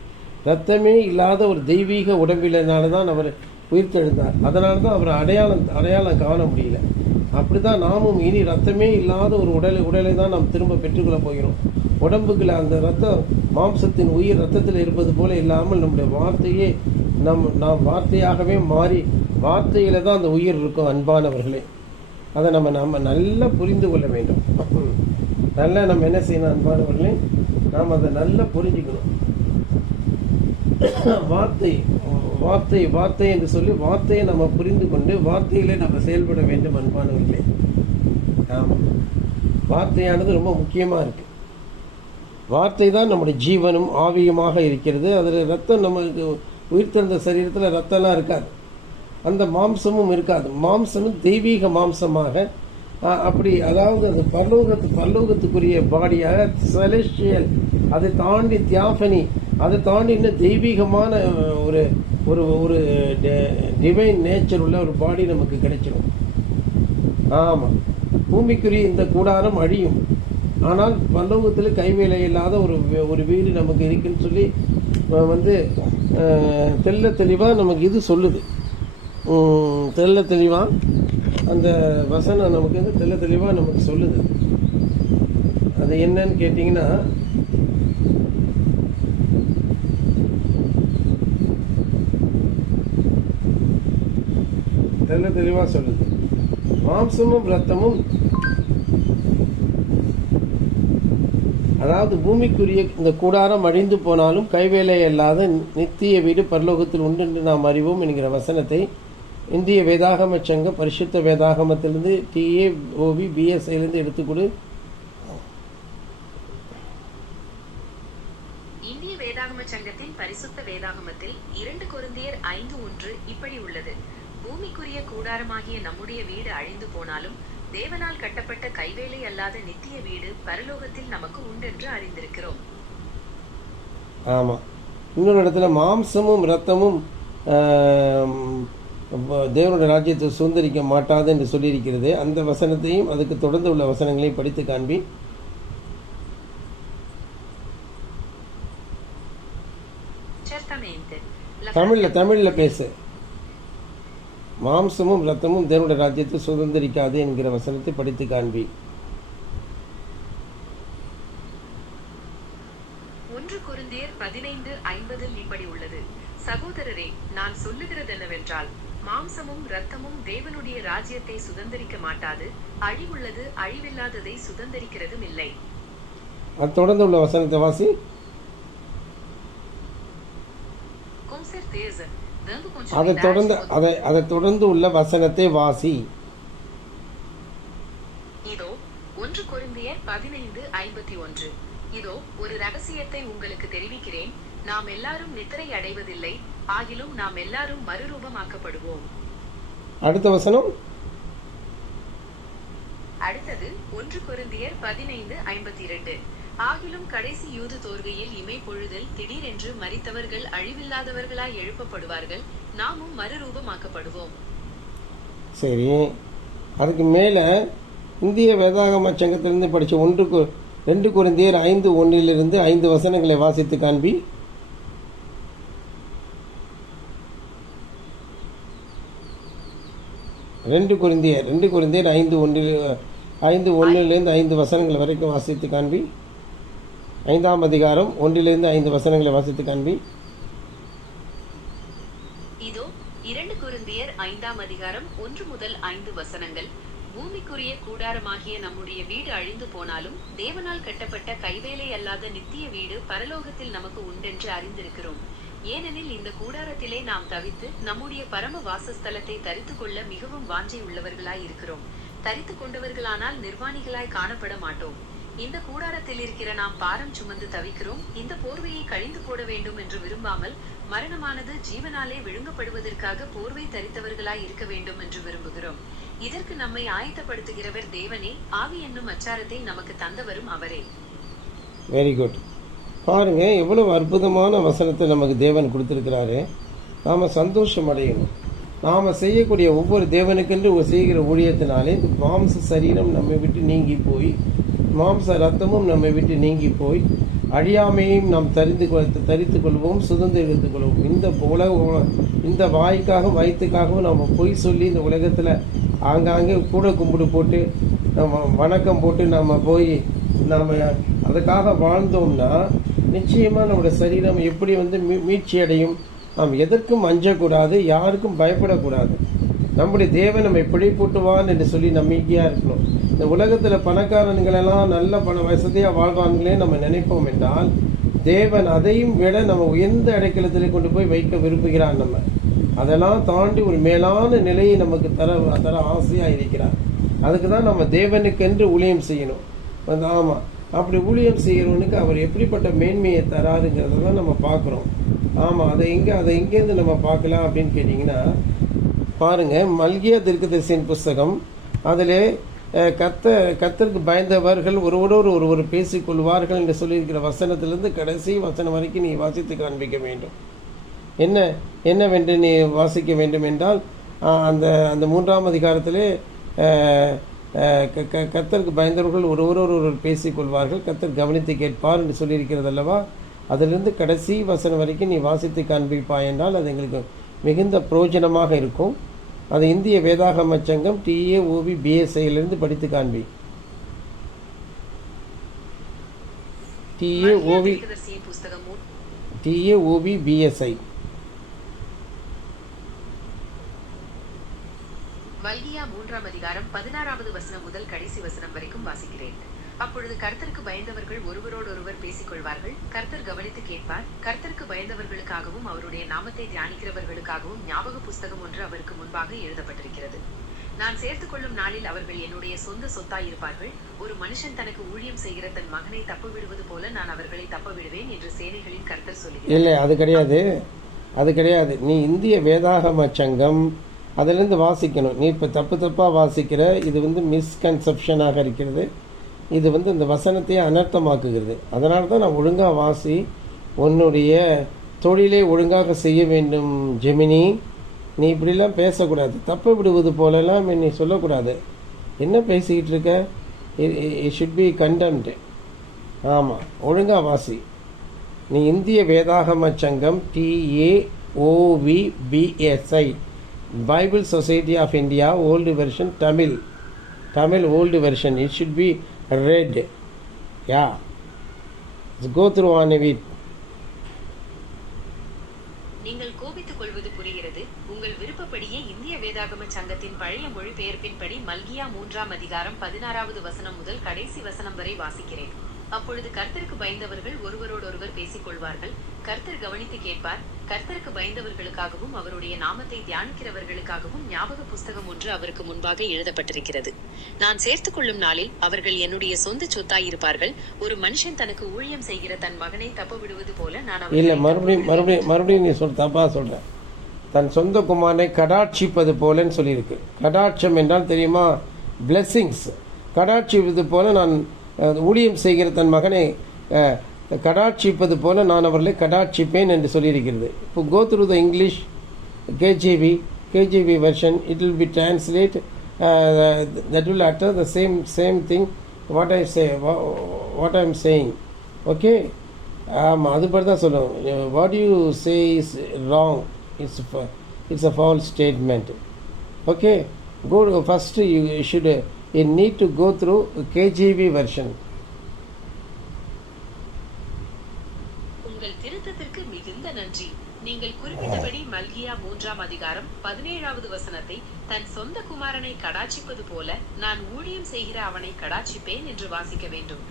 ரத்தமே இல்லாத ஒரு தெய்வீக உடம்பினால தான் அவர் உயிர்த்தெழுந்தார். அதனால தான் அவர் அடையாளம் காண முடியல. அப்படிதான் நாமும் இனி ரத்தமே இல்லாத ஒரு உடலை தான் நாம் திரும்ப பெற்றுக்கொள்ள போகிறோம். உடம்புக்குள்ள அந்த ரத்தம், மாம்சத்தின் உயிர் ரத்தத்தில் இருப்பது போல இல்லாமல் நம்முடைய வார்த்தையே நாம் வார்த்தையாகவே மாறி வார்த்தையில தான் அந்த உயிர் இருக்கும். அன்பானவர்களே, அதை நம்ம நல்லா புரிந்து கொள்ள வேண்டும். நல்லா நம்ம என்ன செய்யணும் அன்பானவர்களே, நாம் அதை நல்லா புரிஞ்சுக்கணும். வார்த்தை என்று சொல்லி வார்த்தையை நம்ம புரிந்து கொண்டு வார்த்தையிலே நம்ம செயல்பட வேண்டும். அன்பானவர்களே, ஆமாம், வார்த்தையானது ரொம்ப முக்கியமாக இருக்கு. வார்த்தை தான் நம்முடைய ஜீவனும் ஆவியமாக இருக்கிறது. அதில் ரத்தம், நமக்கு உயிர்த்தெழுந்த சரீரத்தில் ரத்தம்லாம் இருக்காது, அந்த மாம்சமும் இருக்காது. மாம்சமும் தெய்வீக மாம்சமாக அப்படி, அதாவது அது பரலோகத்துக்குரிய பாடியாக செலஸ்டியல், அதை தாண்டி தியாஃபனி, அதை தாண்டி இன்னும் தெய்வீகமான ஒரு ஒரு ஒரு டிவைன் நேச்சர் உள்ள ஒரு பாடி நமக்கு கிடைச்சிடும். ஆமாம், பூமிக்குரிய இந்த கூடாரம் அழியும், ஆனால் பரலோகத்தில் கைவேலை இல்லாத ஒரு வீடு நமக்கு இருக்குன்னு சொல்லி வந்து தெள்ள தெளிவாக நமக்கு இது சொல்லுது. தெள்ள தெளிவாக அந்த வசனம் நமக்கு வந்து தெள்ள தெளிவாக நமக்கு சொல்லுது. அது என்னன்னு கேட்டிங்கன்னா, தெள்ள தெளிவாக சொல்லுது, மாம்சமும் ரத்தமும், அதாவது பூமிக்குரிய இந்த கூடாரம் அழிந்து போனாலும் கைவேலை அல்லாத நித்திய வீடு பரலோகத்தில் உண்டு என்று நாம் அறிவோம் என்கிற வசனத்தை இந்திய வேதாகம சங்க பரிசுத்த வேதாகமத்திலிருந்து TAOB BSIலிருந்து எடுத்துக்கொடு. இந்திய வேதாகம சங்கத்தின் பரிசுத்த வேதாகமத்தில் 2 கொரிந்தியர் 5:1 இப்படி உள்ளது: பூமிக்குரிய கூடாரமாகிய நம்முடைய வீடு அழிந்து போனாலும் தேவனால் கட்டப்பட்ட கைவேலை அல்லாத நித்திய வீடு பரலோகத்தில் நமக்கு உண்டென்று அறிந்திருக்கிறோம். ஆமாம், இன்னொரு இடத்துல மாம்சமும் இரத்தமும் தேவனுடைய ராஜ்யத்தை சுதந்திரிக்க மாட்டாது என்று சொல்லியிருக்கிறது. அந்த வசனத்தையும் அதுக்கு தொடர்ந்து உள்ள வசனங்களையும் படித்து காண்பி. தமிழ்ல பேசு. மாம்சமும் இரத்தமும் தேவனுடைய ராஜ்யத்தை சுதந்திரிக்காது என்கிற வசனத்தை படித்து காண்பி. 50 இப்படி உள்ளது. சகோதரரே, நான் சொல்லுகிறதென்னவென்றால், மாம்சமும் இரத்தமும் தேவனுடைய ராஜ்யத்தை சுதந்தரிக்க மாட்டாது, அழிவுள்ளது அழிவில்லாததை சுதந்தரிக்கிறதும் இல்லை. அது தொடர்ந்து உள்ள வசனத்தை வாசி. Com certeza, dando அதை தொடர்ந்து continuidade. அதை தொடர்ந்து உள்ள வசனத்தை வாசி. இதோ 1 கொரிந்தியர் 15:51. இதோ ஒரு ரகசியத்தை உங்களுக்கு தெரிவிக்கிறேன், நாம் எல்லாரும் நித்திரை அடைவதில்லை, ஆகிலும் நாம் எல்லாரும் மறுரூபமாக்கப்படுவோம். அடுத்த வசனம். அடுத்தது 1 கொரிந்தியர் 15:52. ஆகிலும் கடைசி யூது தோர்கையில் இமை பொழுதில் திடீரென்று மரித்தவர்கள் அழிவில்லாதவர்களாய் எழுப்பப்படுவார்கள், நாமும் மறுரூபமாக்கப்படுவோம். சரி, அதுக்கு மேலே இந்திய வேதாகம சங்கத்திலிருந்து படித்த 2 கொரிந்தியர் 5:1 5 வசனங்களை வாசித்து காண்பி. 2 கொரிந்தியர் 5:1 5 வசனங்கள் வரைக்கும் வாசித்து காண்பி. 5ஆம் அதிகாரம் 1 5 வசனங்களை வாசித்து காண்பி. இதோ 2 கொரிந்தியர் 5ஆம் அதிகாரம் 1 முதல் 5 வசனங்கள். பூமிக்குரிய கூடாரமாகிய நம்முடைய வீடு அழிந்து போனாலும் தேவனால் கட்டப்பட்ட கைவேலை அல்லாத நித்திய வீடு பரலோகத்தில் நமக்கு உண்டென்று அறிந்திருக்கிறோம். ஏனெனில் இந்த கூடாரத்திலே நாம் தவித்து நம்முடைய பரம வாசஸ்தலத்தை தரித்துக் கொள்ள மிகவும் வாஞ்சை உள்ளவர்களாய் இருக்கிறோம். தரித்துக் கொண்டவர்களானால் நிர்வாணிகளாய் காணப்பட மாட்டோம். இந்த கூடாரத்தில் இருக்கிற நாம் பாரம் சுமந்து தவிக்கிறோம். இந்த போர்வையை கழிந்து போட வேண்டும் என்று விரும்பாமல், மரணமானது ஜீவனாலே விழுங்கப்படுவதற்காக போர்வை தரித்தவர்களாய் இருக்க வேண்டும் என்று விரும்புகிறோம். இதற்கு நம்மை ஆயத்தப்படுத்துகிறவர் தேவனே, ஆவி என்னும் அச்சாரத்தை நமக்கு தந்தவரும் அவரே. Very good. பாருங்க, எவ்வளவு அற்புதமான வசனத்தை நமக்கு தேவன் கொடுத்துருக்கிறாரு. நாம் சந்தோஷம் அடையணும். நாம் செய்யக்கூடிய ஒவ்வொரு தேவனுக்கென்று செய்கிற ஊழியத்தினாலே இந்த மாம்ச சரீரம் நம்மை விட்டு நீங்கி போய், மாம்ச ரத்தமும் நம்மை விட்டு நீங்கி போய், அழியாமையும் நாம் தரித்து கொள்வோம், சுதந்திரித்துக் கொள்வோம். இந்த வாய்க்காகவும் வயிற்றுக்காகவும் நம்ம பொய் சொல்லி இந்த உலகத்தில் ஆங்காங்கே கூட கும்பிடு போட்டு நம்ம வணக்கம் போட்டு நம்ம போய் நம்ம அதுக்காக வாழ்ந்தோம்னா நிச்சயமாக நம்முடைய சரீரம் எப்படி மீட்சி அடையும்? நாம் எதற்கும் அஞ்சக்கூடாது, யாருக்கும் பயப்படக்கூடாது. நம்முடைய தேவன் நம்ம எப்படி போட்டுவான் என்று சொல்லி நம்பிக்கையாக இருக்கணும். இந்த உலகத்தில் பணக்காரன்களெல்லாம் நல்ல வசதியாக வாழ்வான்களே நம்ம நினைப்போம் என்றால், தேவன் அதையும் விட நம்ம உயர்ந்த அடைக்கலத்தில் கொண்டு போய் வைக்க விரும்புகிறான். நம்ம அதெல்லாம் தாண்டி ஒரு மேலான நிலையை நமக்கு தர ஆசையாக இருக்கிறார். அதுக்கு தான் நம்ம தேவனுக்கென்று ஊழியம் செய்யணும். ஆமாம், அப்படி ஊழியம் செய்கிறவனுக்கு அவர் எப்படிப்பட்ட மேன்மையை தராருங்கிறத தான் நம்ம பார்க்குறோம். ஆமாம், அதை எங்கேருந்து நம்ம பார்க்கலாம் அப்படின்னு கேட்டிங்கன்னா, பாருங்கள், மல்கியா தீர்க்கதரிசியின் புஸ்தகம், அதில் கர்த்தருக்கு பயந்தவர்கள் ஒருவர் பேசிக்கொள்வார்கள் என்று சொல்லியிருக்கிற வசனத்திலிருந்து கடைசி வசனம் வரைக்கும் நீ வாசித்து காண்பிக்க வேண்டும். என்னவென்று நீ வாசிக்க வேண்டும் என்றால், அந்த 3ஆம் அதிகாரத்திலே கர்த்தருக்கு பயந்தவர்கள் ஒருவர் பேசிக்கொள்வார்கள், கர்த்தர் கவனித்து கேட்பார் என்று சொல்லியிருக்கிறது அல்லவா? அதிலிருந்து கடைசி வசனம் வரைக்கும் நீ வாசித்து காண்பிப்பாய் என்றால் அது எங்களுக்கு மிகுந்த பிரயோஜனமாக இருக்கும். அது இந்திய வேதாகம சங்கம் TAOB BSIலிருந்து படித்து காண்பி. TAOB BSI. மல்கியா 3ஆம் அதிகாரம் 16வது வசனம் முதல் கடைசி வசனம் வரைக்கும் வாசிக்கிறேன். அப்பொழுது கர்த்தருக்கு பயந்தவர்கள் ஒருவரோடொருவர் பேசிக்கொள்வார்கள், கர்த்தர் கவனித்து கேட்பார். கர்த்தருக்கு பயந்தவர்களுக்காகவும் அவருடைய நாமத்தை தியானிக்கிறவர்களுக்காகவும் ஞாபக புஸ்தகம் ஒன்று அவருக்கு முன்பாக எழுதப்பட்டிருக்கிறது. நான் சேர்த்துக் கொள்ளும் நாளில் அவர்கள் என்னுடைய சொந்த சொத்தாயிருப்பார்கள். ஒரு மனுஷன் தனக்கு ஊழியம் செய்கிற தன் மகனை தப்ப விடுவது போல நான் அவர்களை தப்ப விடுவேன் என்று சேனைகளின் கர்த்தர் சொல்லுகிறார். இல்லை, அது கிடையாது. நீ இந்திய வேதாகம சங்கம் அதிலிருந்து வாசிக்கணும். நீ இப்போ தப்பாக வாசிக்கிற இது மிஸ்கன்செப்ஷனாக இருக்கிறது. இது இந்த வசனத்தையே அனர்த்தமாக்குகிறது. அதனால தான் நான் ஒழுங்காக வாசி, உன்னுடைய தொழிலை ஒழுங்காக செய்ய வேண்டும். ஜெமினி, நீ இப்படிலாம் பேசக்கூடாது. தப்ப விடுவது போலலாம் நீ சொல்லக்கூடாது. என்ன பேசிக்கிட்டு இருக்க? It should be condemned. ஆமாம், ஒழுங்காக வாசி. நீ இந்திய வேதாகம சங்கம் TAOB BSI, Bible society of India, old version, Tamil old version. It should be read. Yeah, let's go through on it. தொடங்குகிறது. உங்கள் விருப்பப்படியே இந்திய வேதாகம சங்கத்தின் பழைய மொழிபெயர்ப்பின்படி மல்கியா 3ஆம் அதிகாரம் 16வது வசனம் முதல் கடைசி வசனம் வரை வாசிக்கிறேன். அப்பொழுது கர்த்தருக்கு பயந்தவர்கள் ஒருவரோடொருவர் பேசிக் கொள்வார்கள். கர்த்தர் கவனித்து கேட்பார். கர்த்தருக்கு பயந்தவர்களுக்காகவும் அவருடைய நாமத்தை தியானிக்கிறவர்களுக்காகவும் ஞாபக புஸ்தகம் ஒன்று அவருக்கு முன்பாக எழுதப்பட்டிருக்கிறது. நான் சேர்த்துக் கொள்ளும் நாளில் அவர்கள் என்னுடைய சொந்த சொத்தாயிருப்பார்கள். ஒரு மனுஷன் தனக்கு ஊழியம் செய்கிற தன் மகனை தப்ப விடுவது போல நான் இல்லை, மறுபடியும் நீ தப்பா சொல்ற. தன் சொந்த குமாரனை கடாட்சிப்பது போலன்னு சொல்லியிருக்கு. கடாட்சம் என்றால் தெரியுமா? பிளெஸ்ஸிங்ஸ். கடாட்சிப்பது போல நான் ஊழியம் செய்கிற தன் மகனை கடாட்சிப்பது போல நான் அவர்களை கடாட்சிப்பேன் என்று சொல்லியிருக்கிறது. இப்போ go through the English KJV version, it will be translate that will utter the same thing what I am saying. Okay, ஆமாம், அதுபடி தான் சொல்லணும். What you say is wrong, it's a false statement. Okay, go first you should need to go through KJV version. உங்கள் திருத்தத்திற்கு மிகுந்த நன்றி. நீங்கள் குறிப்பிட்டபடி மல்கியா 3ஆம் அதிகாரம் 17வது வசனத்தை தன் சொந்த குமாரனை கடாட்சிப்பது போல நான் ஊழியம் செய்கிற அவனை கடாட்சிப்பேன் என்று வாசிக்க வேண்டும்.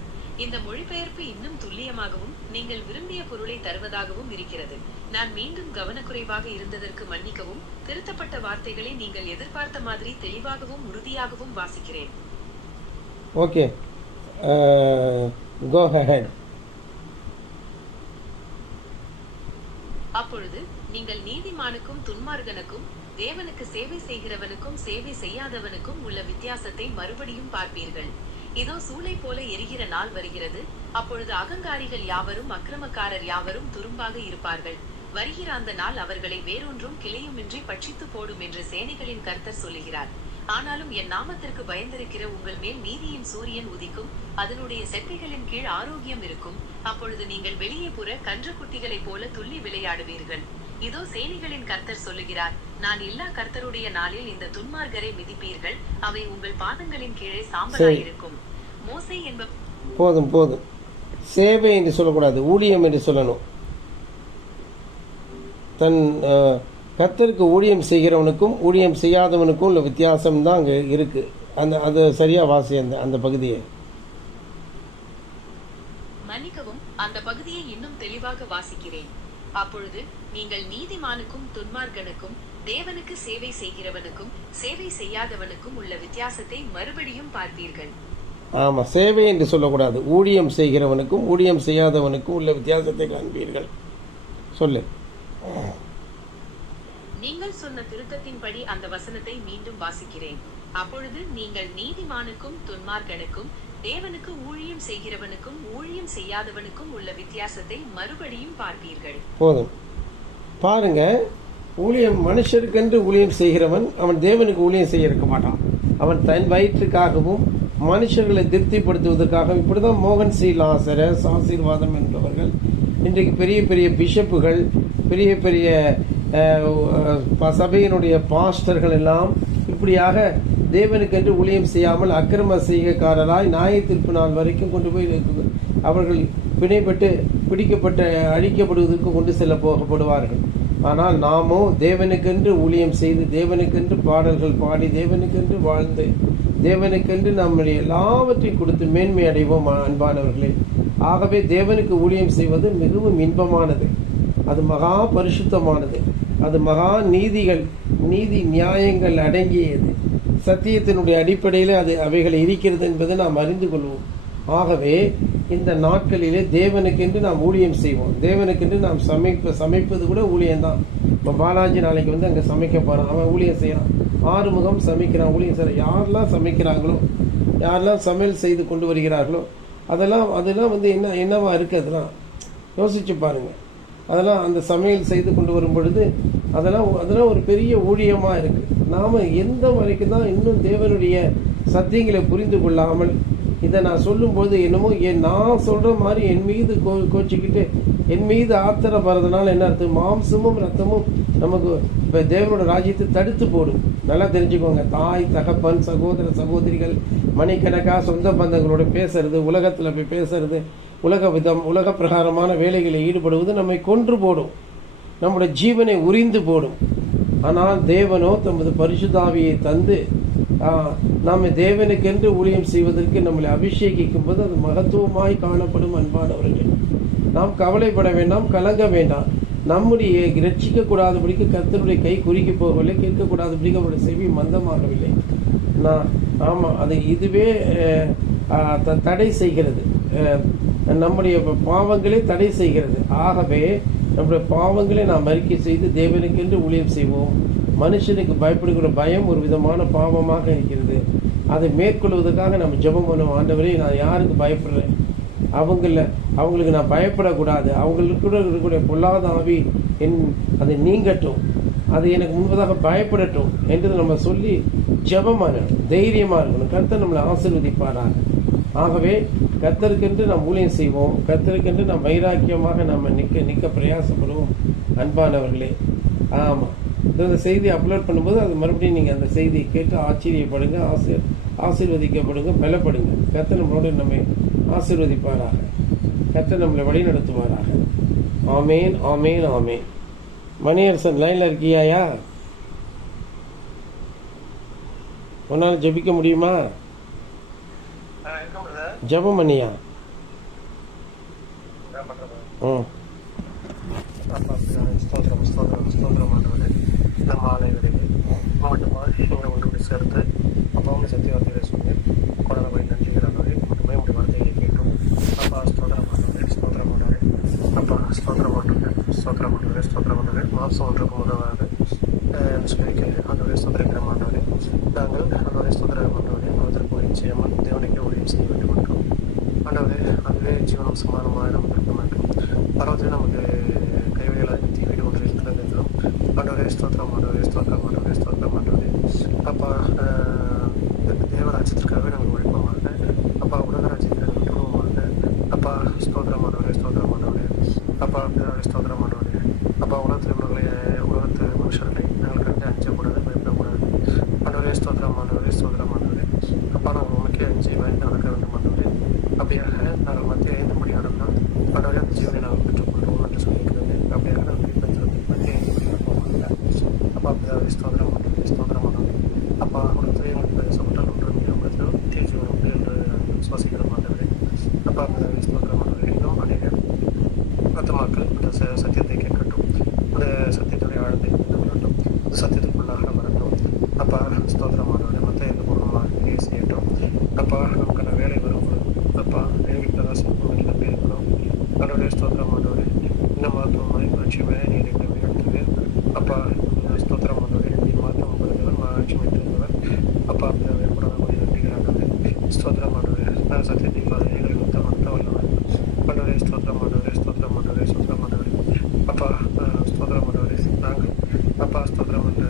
இந்த மொழிபெயர்ப்பு இன்னும் துல்லியமாகவும் நீங்கள் விரும்பிய பொருளை தருவதாகவும் இருக்கிறது. நான் மீண்டும் கவனக்குறைவாக இருந்ததற்கு மன்னிக்கவும். திருத்தப்பட்ட வார்த்தைகளை நீங்கள் எதிர்பார்த்த மாதிரி தெளிவாகவும் உறுதியாகவும் வாசிக்கிறேன். Okay, go ahead. அப்பொழுது நீங்கள் நீதிமானுக்கும் துன்மார்கனுக்கும் தேவனுக்கு சேவை செய்கிறவனுக்கும் சேவை செய்யாதவனுக்கும் உள்ள வித்தியாசத்தை மறுபடியும் பார்ப்பீர்கள். இதோ சூளை போல எரிகிற நாள் வருகிறது. அப்பொழுது அகங்காரிகள் யாவரும் அக்கிரமக்காரர் யாவரும் துரும்பாக இருப்பார்கள். வருகிற அந்த நாள் அவர்களை வேறொன்றும் கிளையுமின்றி பட்சித்து போடும் என்று சேனைகளின் கர்த்தர் சொல்லுகிறார். ஆனாலும் என் நாமத்திற்கு பயந்திருக்கிற உங்கள் மேல் நீதியின் சூரியன் உதிக்கும். அதனுடைய செட்டைகளின் கீழ் ஆரோக்கியம் இருக்கும். அப்பொழுது நீங்கள் வெளியே புற கன்றுக்குட்டிகளைப் போல துள்ளி விளையாடுவீர்கள். இதோ சேனைகளின் கர்த்தர் சொல்லுகிறார், நான் இல்லா கர்த்தருடைய நாளில் இந்த துன்மார்கரை மிதிப்பீர்கள். அவை உங்கள் பாதங்களின் கீழே சாம்பலாயிருக்கும். மோசே என்ப போதும். சேவை என்று சொல்லக்கூடாது, ஊழியம் என்று சொல்லணும். தன் கர்த்தருக்கு ஊழியம் செய்கிறவனுக்கும் ஊழியம் செய்யாதவனுக்கும் உள்ள வித்தியாசம் தான் அங்கே இருக்கு. அது சரியா வாசி அந்த பகுதியை. மன்னிக்கவும், அந்த பகுதியை இன்னும் தெளிவாக வாசிக்கிறேன். அப்பொழுது நீங்கள் நீதிமானுக்கும் துன்மார்கனுக்கும் தேவனுக்கு சேவை செய்கிறவனுக்கும் சேவை செய்யாதவனுக்கும் உள்ள வித்தியாசத்தை மறுபடியும் பார்ப்பீர்கள். ஆமாம், சேவை என்று சொல்லக்கூடாது, ஊழியம் செய்கிறவனுக்கும் ஊழியம் செய்யாதவனுக்கும் உள்ள வித்தியாசத்தை காண்பீர்கள். சொல்லு. நீங்கள் சொன்ன திருத்தத்தின்படி அந்த வசனத்தை மீண்டும் வாசிக்கிறேன். அப்பொழுது நீங்கள் நீதிமானுக்கும் துன்மார்கனுக்கும் தேவனுக்கு ஊழியம் செய்கிறவனுக்கும் ஊழியம் செய்யாதவனுக்கும் உள்ள வித்தியாசத்தை மறுபடியும் பார்ப்பீர்கள். போதும். பாருங்க, ஊழியம் மனுஷருக்கென்று ஊழியம் செய்கிறவன் அவன் தேவனுக்கு ஊழியம் செய்ய இருக்க மாட்டான். அவன் தன் வயிற்றுக்காகவும் மனுஷர்களை திருப்திப்படுத்துவதற்காகவும். இப்படிதான் மோகன் சி லாசரஸ் ஆசீர்வாதம் என்பவர்கள் இன்றைக்கு பெரிய பெரிய பிஷப்புகள், பெரிய பெரிய சபையினுடைய பாஸ்டர்கள் எல்லாம் இப்படியாக தேவனுக்கென்று ஊழியம் செய்யாமல் அக்கிரம செய்கைக்காரராய் நியாய தீர்ப்பு நாள் வரைக்கும் கொண்டு போய் அவர்கள் பிணைப்பட்டு பிடிக்கப்பட்டு அழிக்கப்படுவதற்கு கொண்டு செல்ல போகப்படுவார்கள். ஆனால் நாமோ தேவனுக்கென்று ஊழியம் செய்து தேவனுக்கென்று பாடல்கள் பாடி தேவனுக்கென்று வாழ்ந்து தேவனுக்கென்று நம்முடைய எல்லாவற்றையும் கொடுத்து மேன்மை அடைவோம் அன்பானவர்களே. ஆகவே தேவனுக்கு ஊழியம் செய்வது மிகவும் இன்பமானது, அது மகா பரிசுத்தமானது, அது மகா நீதி நியாயங்கள் அடங்கியது, சத்தியத்தினுடைய அடிப்படையில் அவைகளை இருக்கிறது என்பதை நாம் அறிந்து கொள்வோம். ஆகவே இந்த நாட்களிலே தேவனுக்கென்று நாம் ஊழியம் செய்வோம். தேவனுக்கென்று நாம் சமைப்பது கூட ஊழியம்தான். இப்போ பாலாஜி நாளைக்கு வந்து அங்கே சமைக்க போகிறான், அவன் ஊழியம் செய்கிறான். ஆறுமுகம் சமைக்கிறான், ஊழியம் செய்கிறான். யாரெல்லாம் சமைக்கிறாங்களோ, யாரெல்லாம் சமையல் செய்து கொண்டு வருகிறார்களோ அதெல்லாம் வந்து என்னவா இருக்குது, அதெல்லாம் யோசிச்சு பாருங்கள். அதெல்லாம் அந்த சமையல் செய்து கொண்டு வரும் பொழுது அதெல்லாம் ஒரு பெரிய ஊழியமாக இருக்குது. நாம் எந்த வரைக்கும் தான் இன்னும் தேவனுடைய சத்தியங்களை புரிந்து கொள்ளாமல் இதை நான் சொல்லும்போது என்னமோ நான் சொல்கிற மாதிரி என் மீது கோச்சிக்கிட்டு என் மீது ஆத்திரப்படுறதுனால என்ன அர்த்தம்? மாம்சமும் ரத்தமும் நமக்கு இப்போ தேவனோட ராஜ்யத்தை தடுத்து போடும். நல்லா தெரிஞ்சுக்கோங்க. தாய் தகப்பன் சகோதர சகோதரிகள் மணிக்கணக்காக சொந்த பந்தங்களோட பேசுறது, உலகத்தில் போய் பேசுறது, உலக பிரகாரமான வேலைகளில் ஈடுபடுவது நம்மை கொன்று போடும், நம்முடைய ஜீவனை உரிந்து போடும். ஆனால் தேவனோ தமது பரிசுத்தாவியை தந்து நாம் தேவனுக்கென்று ஊழியம் செய்வதற்கு நம்மளை அபிஷேகிக்கும் போது அது மகத்துவமாய் காணப்படும். அன்பானவர்கள், நாம் கவலைப்பட வேண்டாம், கலங்க வேண்டாம். நம்முடைய ரட்சிக்கக்கூடாதபடிக்கு கர்த்தருடைய கை குறுக்கி போகவில்லை, கேட்கக்கூடாதபடிக்கு அவருடைய செவி மந்தமாகவில்லை. ஆமாம், அது இதுவே தடை செய்கிறது. நம்முடைய பாவங்களே தடை செய்கிறது. ஆகவே நம்முடைய பாவங்களை நாம் அறிக்கை செய்து தேவனுக்கென்று ஊழியம் செய்வோம். மனுஷனுக்கு பயப்படுகிற பயம் ஒரு விதமான பாவமாக இருக்கிறது. அதை மேற்கொள்வதற்காக நம்ம ஜெபம் பண்ணுவோம். ஆண்டவரே, நான் யாருக்கு பயப்படுறேன், அவங்களுக்கு நான் பயப்படக்கூடாது. அவங்களுக்கு கூட இருக்கக்கூடிய பொல்லாத ஆவி அது நீங்கட்டும், அது எனக்கு முன்பதாக பயப்படட்டும் என்று நம்ம சொல்லி ஜெபமாக தைரியமாக இருக்கணும். கர்த்தர் நம்மளை ஆசீர்வதிப்பாராக. ஆகவே கர்த்தருக்கென்று நாம் ஊழியம் செய்வோம். கர்த்தருக்கென்று நாம் வைராக்கியமாக நம்ம நிற்க பிரயாசப்படுவோம். அன்பானவர்களே, ஆமாம், இந்த செய்தியை அப்லோட் பண்ணும்போது அது மறுபடியும் நீங்கள் அந்த செய்தியை கேட்டு ஆச்சரியப்படுங்க, ஆசீர்வதிக்கப்படுங்க, பலப்படுங்க. கர்த்தர் நம்மளோடு நம்மை ஆசீர்வதிப்பாராக. கர்த்தர் நம்மளை வழி நடத்துவாராக. ஆமேன், ஆமேன், ஆமேன். மணியரசன் லைனில் இருக்கியாயா? உன்னால் ஜெபிக்க முடியுமா? ஜெபம் பண்ணியா? சேர்த்து அப்பாவும் சத்திய வார்த்தைகளை சொல்லி கொடாத போய் நன்றிகிறானே மட்டுமே உடைய வார்த்தைகளை கேட்டோம். அப்பா ஸ்தோத்திரமானவரே, அப்பா ஸ்தோத்திரமானவரே, மாம்சம் ஒன்றுக்கும் உதவாது சொல்லியிருக்க ஆண்டவரே ஸ்தோத்திரமானவரே, நாங்கள் ஆண்டவரே ஸ்தோத்திரமானவரே அதற்கு ஊழியம் செய்யாமல் தேவனுக்கே ஊழியம் செய்ய வேண்டும் என்றும் ஆண்டவரே அதுவே ஜீவனம் சமானமாக நமக்கு இருக்க வேண்டும். பரவத்தில் நமக்கு கைவிடைகளாக தீவிட ஒன்று இருக்கிறது என்றும் ஆண்டவரே ஸ்தோத்திரமானவரே அப்பா தேவராஜ்யத்திற்காகவே நாங்கள் உழைப்போமாக. அப்பா உலகராஜ்யத்தில் நாங்கள் விடுவோமாக. அப்பா ஸ்தோத்திரமானவரே, அப்பா ஸ்தோத்திரமானவரே, அப்பா உலகத்து மனுஷர்களை நாங்கள் கண்டு அஞ்சக்கூடாது, பயப்படக்கூடாது. ஆண்டவரே ஸ்தோத்திரமானவரே, அப்பா நாங்கள் உனக்கே அஞ்சு பயந்து நடக்க வேண்டும். ஆண்டவரே, அப்படியாக நாங்கள் மத்திய 5 மணி நடந்தால் ஆண்டவரே அந்த ஜீவனை நாங்கள் பெற்றுக்கொள்வோம் என்று சொல்லியிருக்கிறது. அப்படியாக நாங்கள் மத்திய 5 மணி நடப்போமாக. அப்பா பிதாவே ஸ்தோத்திரமானவரே, அப்பா உலகத்திலே எங்களுக்கு பேசப்பட்டால் ஒன்று உங்களுக்கு நித்திய ஜீவன் உண்டு என்று விசுவாசிக்கிற மாட்டவரே. அப்பா பிதாவே ஸ்தோத்திரமானவரே, இன்னும் அநேக மக்கள் இந்த சத்தியத்தை கேட்கட்டும், அந்த சத்தியத்துடைய ஆழத்தை கொள்ளட்டும், அந்த சத்தியத்துக்குள்ளாக வரட்டும். அப்பா ஸ்தோத்திரமானவரே, மற்ற எந்த பூர்வமாக செய்யட்டும். அப்பா நமக்கான வேலை வரும்போது அப்பா பிரகாசம் நம்பி இருக்கணும். கடவுளே ஸ்தோத்திரமானவரே, இன்னும் மருத்துவமாய் மகிழ்ச்சியுமே நீர் எங்களை உயர்த்துவே. அப்பா ஸ்தோத்திரமானவரே, நீ மாற்றம் கொடுத்தவர் மகிழ்ச்சி வைத்திருந்தவர். அப்பா ஏற்படாத நன்றிகிறாண்டவரே ஸ்தோத்திரமானவரே, சத்தியத்தை எங்களை மத்த வல்லவர். கடவுளே ஸ்தோத்திரமானவரே, அப்பா ஸ்தோத்திரமானவரே, நாங்கள் அப்பா ஸ்தோத்திரமானவரே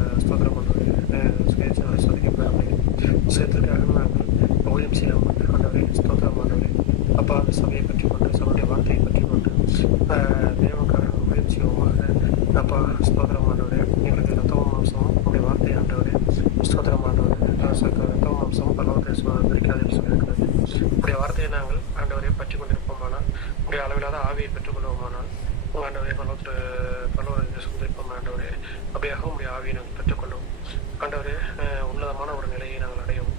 சோதிக்கப்படாமல் விஷயத்திற்காக நாங்கள் ஊழியம் செய்யாமல் ஆண்டவரே ஸ்தோத்திரமானவரே, அப்பா அந்த சபையை பற்றி கொண்டு சபையுடைய வார்த்தையை பற்றி கொண்டு தேவனுக்காக ஊழியம் செய்வோமாக. அப்பா ஸ்தோத்திரமானவரே, எங்களுக்கு ரத்தமும் மாம்சமும் உடைய வார்த்தை ஆண்டவரே ஸ்தோத்திரமானவரே, ரத்தமும் மாம்சமும் பரலோகத்தில் பிரிக்காது சொல்லியிருக்கிறது. உடைய வார்த்தையை நாங்கள் ஆண்டவரை பற்றி கொண்டிருப்போமானால், உடைய அளவில்லாத ஆவியை பெற்றுக்கொள்வோமானால் ஆண்டவரே பரலோகத்தை சுந்தரிப்போம். ஆண்டவரே, அப்படியாக உடைய ஆவியை நாங்கள் பெற்றுக்கொள்வோம். ஆண்டவரே, உன்னதமான ஒரு நிலையை நாங்கள் அடையும்.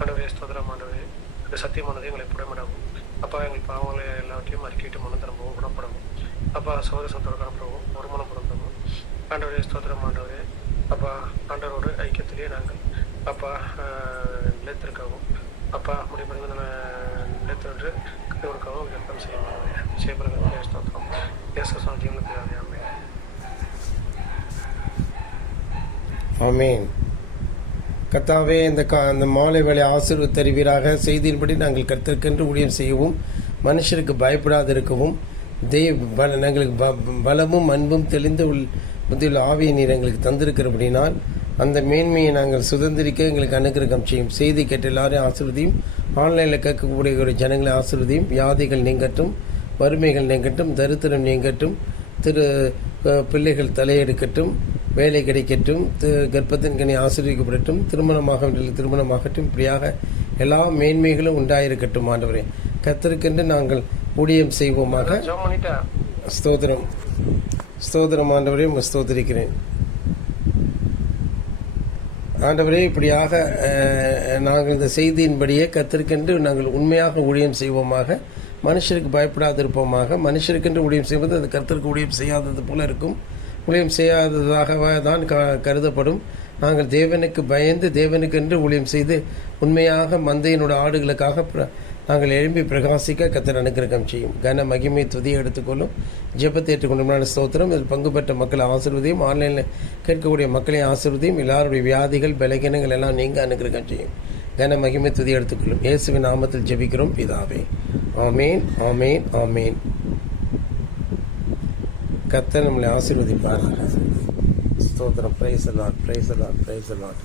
ஆண்டவரே ஸ்தோத்திரம். ஆண்டவரே, அந்த சத்தியமானதை எங்களை புடமிடவும். அப்பா எங்கள் பாவங்களை எல்லாவற்றையும் அறிக்கையிட்டு மனம் திரும்பவும் குணப்படவும். அப்பா சகோதரத்தோடு காணப்படவும் வருமானம் புறப்படவும். ஆண்டவரே ஸ்தோத்திரம். ஆண்டவரே, அப்பா ஆண்டவரோடு ஐக்கியத்திலே நாங்கள் அப்பா நிலைத்திருக்கவும். அப்பா முடிவடைந்த நிலைத்திருந்து கருவருக்கவும் விருப்பம் செய்யப்படுவதே செய்யப்படுகிற ஸ்தோத்திரம். ஜீவனுக்கு ஆமென். கர்த்தாவே, அந்த மாலை வேளை ஆசீர்வாதம் தருவீராக. செய்தியின்படி நாங்கள் கர்த்தருக்கென்று ஊழியம் செய்யவும், மனுஷருக்கு பயப்படாதிருக்கவும், எங்களுக்கு பலமும் அன்பும் தெளிந்த புத்தியுள்ள ஆவியை நீர் எங்களுக்கு தந்திருக்கிறபடினால் அந்த மேன்மையை நாங்கள் சுதந்திரிக்க எங்களுக்கு அனுகிரகம் செய்யும். செய்தி கேட்ட எல்லாரையும் ஆசீர்வதியும். ஆன்லைனில் கேட்கக்கூடிய ஜனங்களை ஆசீர்வதியும். வியாதிகள் நீங்கட்டும், வறுமைகள் நீங்கட்டும், தரித்திரம் நீங்கட்டும், பிள்ளைகள் தலையெடுக்கட்டும், வேலை கிடைக்கட்டும், கர்ப்பத்தின் கனி ஆசீர்வதிக்கப்படட்டும், திருமணமாகட்டும். இப்படியாக எல்லா மேன்மைகளும் உண்டாயிருக்கட்டும். ஆண்டவரே, கர்த்தருக்கென்று நாங்கள் ஊழியம் செய்வோமாக. ஸ்தோத்திரம். ஸ்தோத்திரம் ஆண்டவரே, ஸ்தோத்திரிக்கிறேன். ஆண்டவரே, இப்படியாக நாங்கள் இந்த செய்தியின்படியே கர்த்தருக்கென்று நாங்கள் உண்மையாக ஊழியம் செய்வோமாக, மனுஷருக்கு பயப்படாதிருப்போமாக. மனுஷருக்கென்று ஊழியம் செய்வது அது கர்த்தருக்கு ஊழியம் செய்யாதது போல இருக்கும், ஊழியம் செய்யாததாக தான் கருதப்படும். நாங்கள் தேவனுக்கு பயந்து தேவனுக்கென்று ஊழியம் செய்து உண்மையாக மந்தையினோட ஆடுகளுக்காக நாங்கள் எழும்பி பிரகாசிக்க கர்த்தர் அனுக்கிரகம் செய்யும். கன மகிமை துதியை எடுத்துக்கொள்ளும். ஜெபத்தை ஏற்றுக்கொண்டு ஸ்தோத்திரம். இதில் பங்கு பெற்ற மக்களை ஆசீர்வதியும், ஆன்லைனில் கேட்கக்கூடிய மக்களை ஆசீர்வதியும். எல்லாருடைய வியாதிகள் பலகீனங்கள் எல்லாம் நீங்க அனுக்கிரகம் செய்யும். கன மகிமை துதியை எடுத்துக்கொள்ளும். இயேசுவின் நாமத்தில் ஜெபிக்கிறோம் பிதாவே. ஆமேன், ஆமேன், ஆமேன். கர்த்தர் நம்மளை ஆசீர்வதிப்பார். ஸ்தோத்திரம். Praise the Lord, praise the Lord, praise the Lord.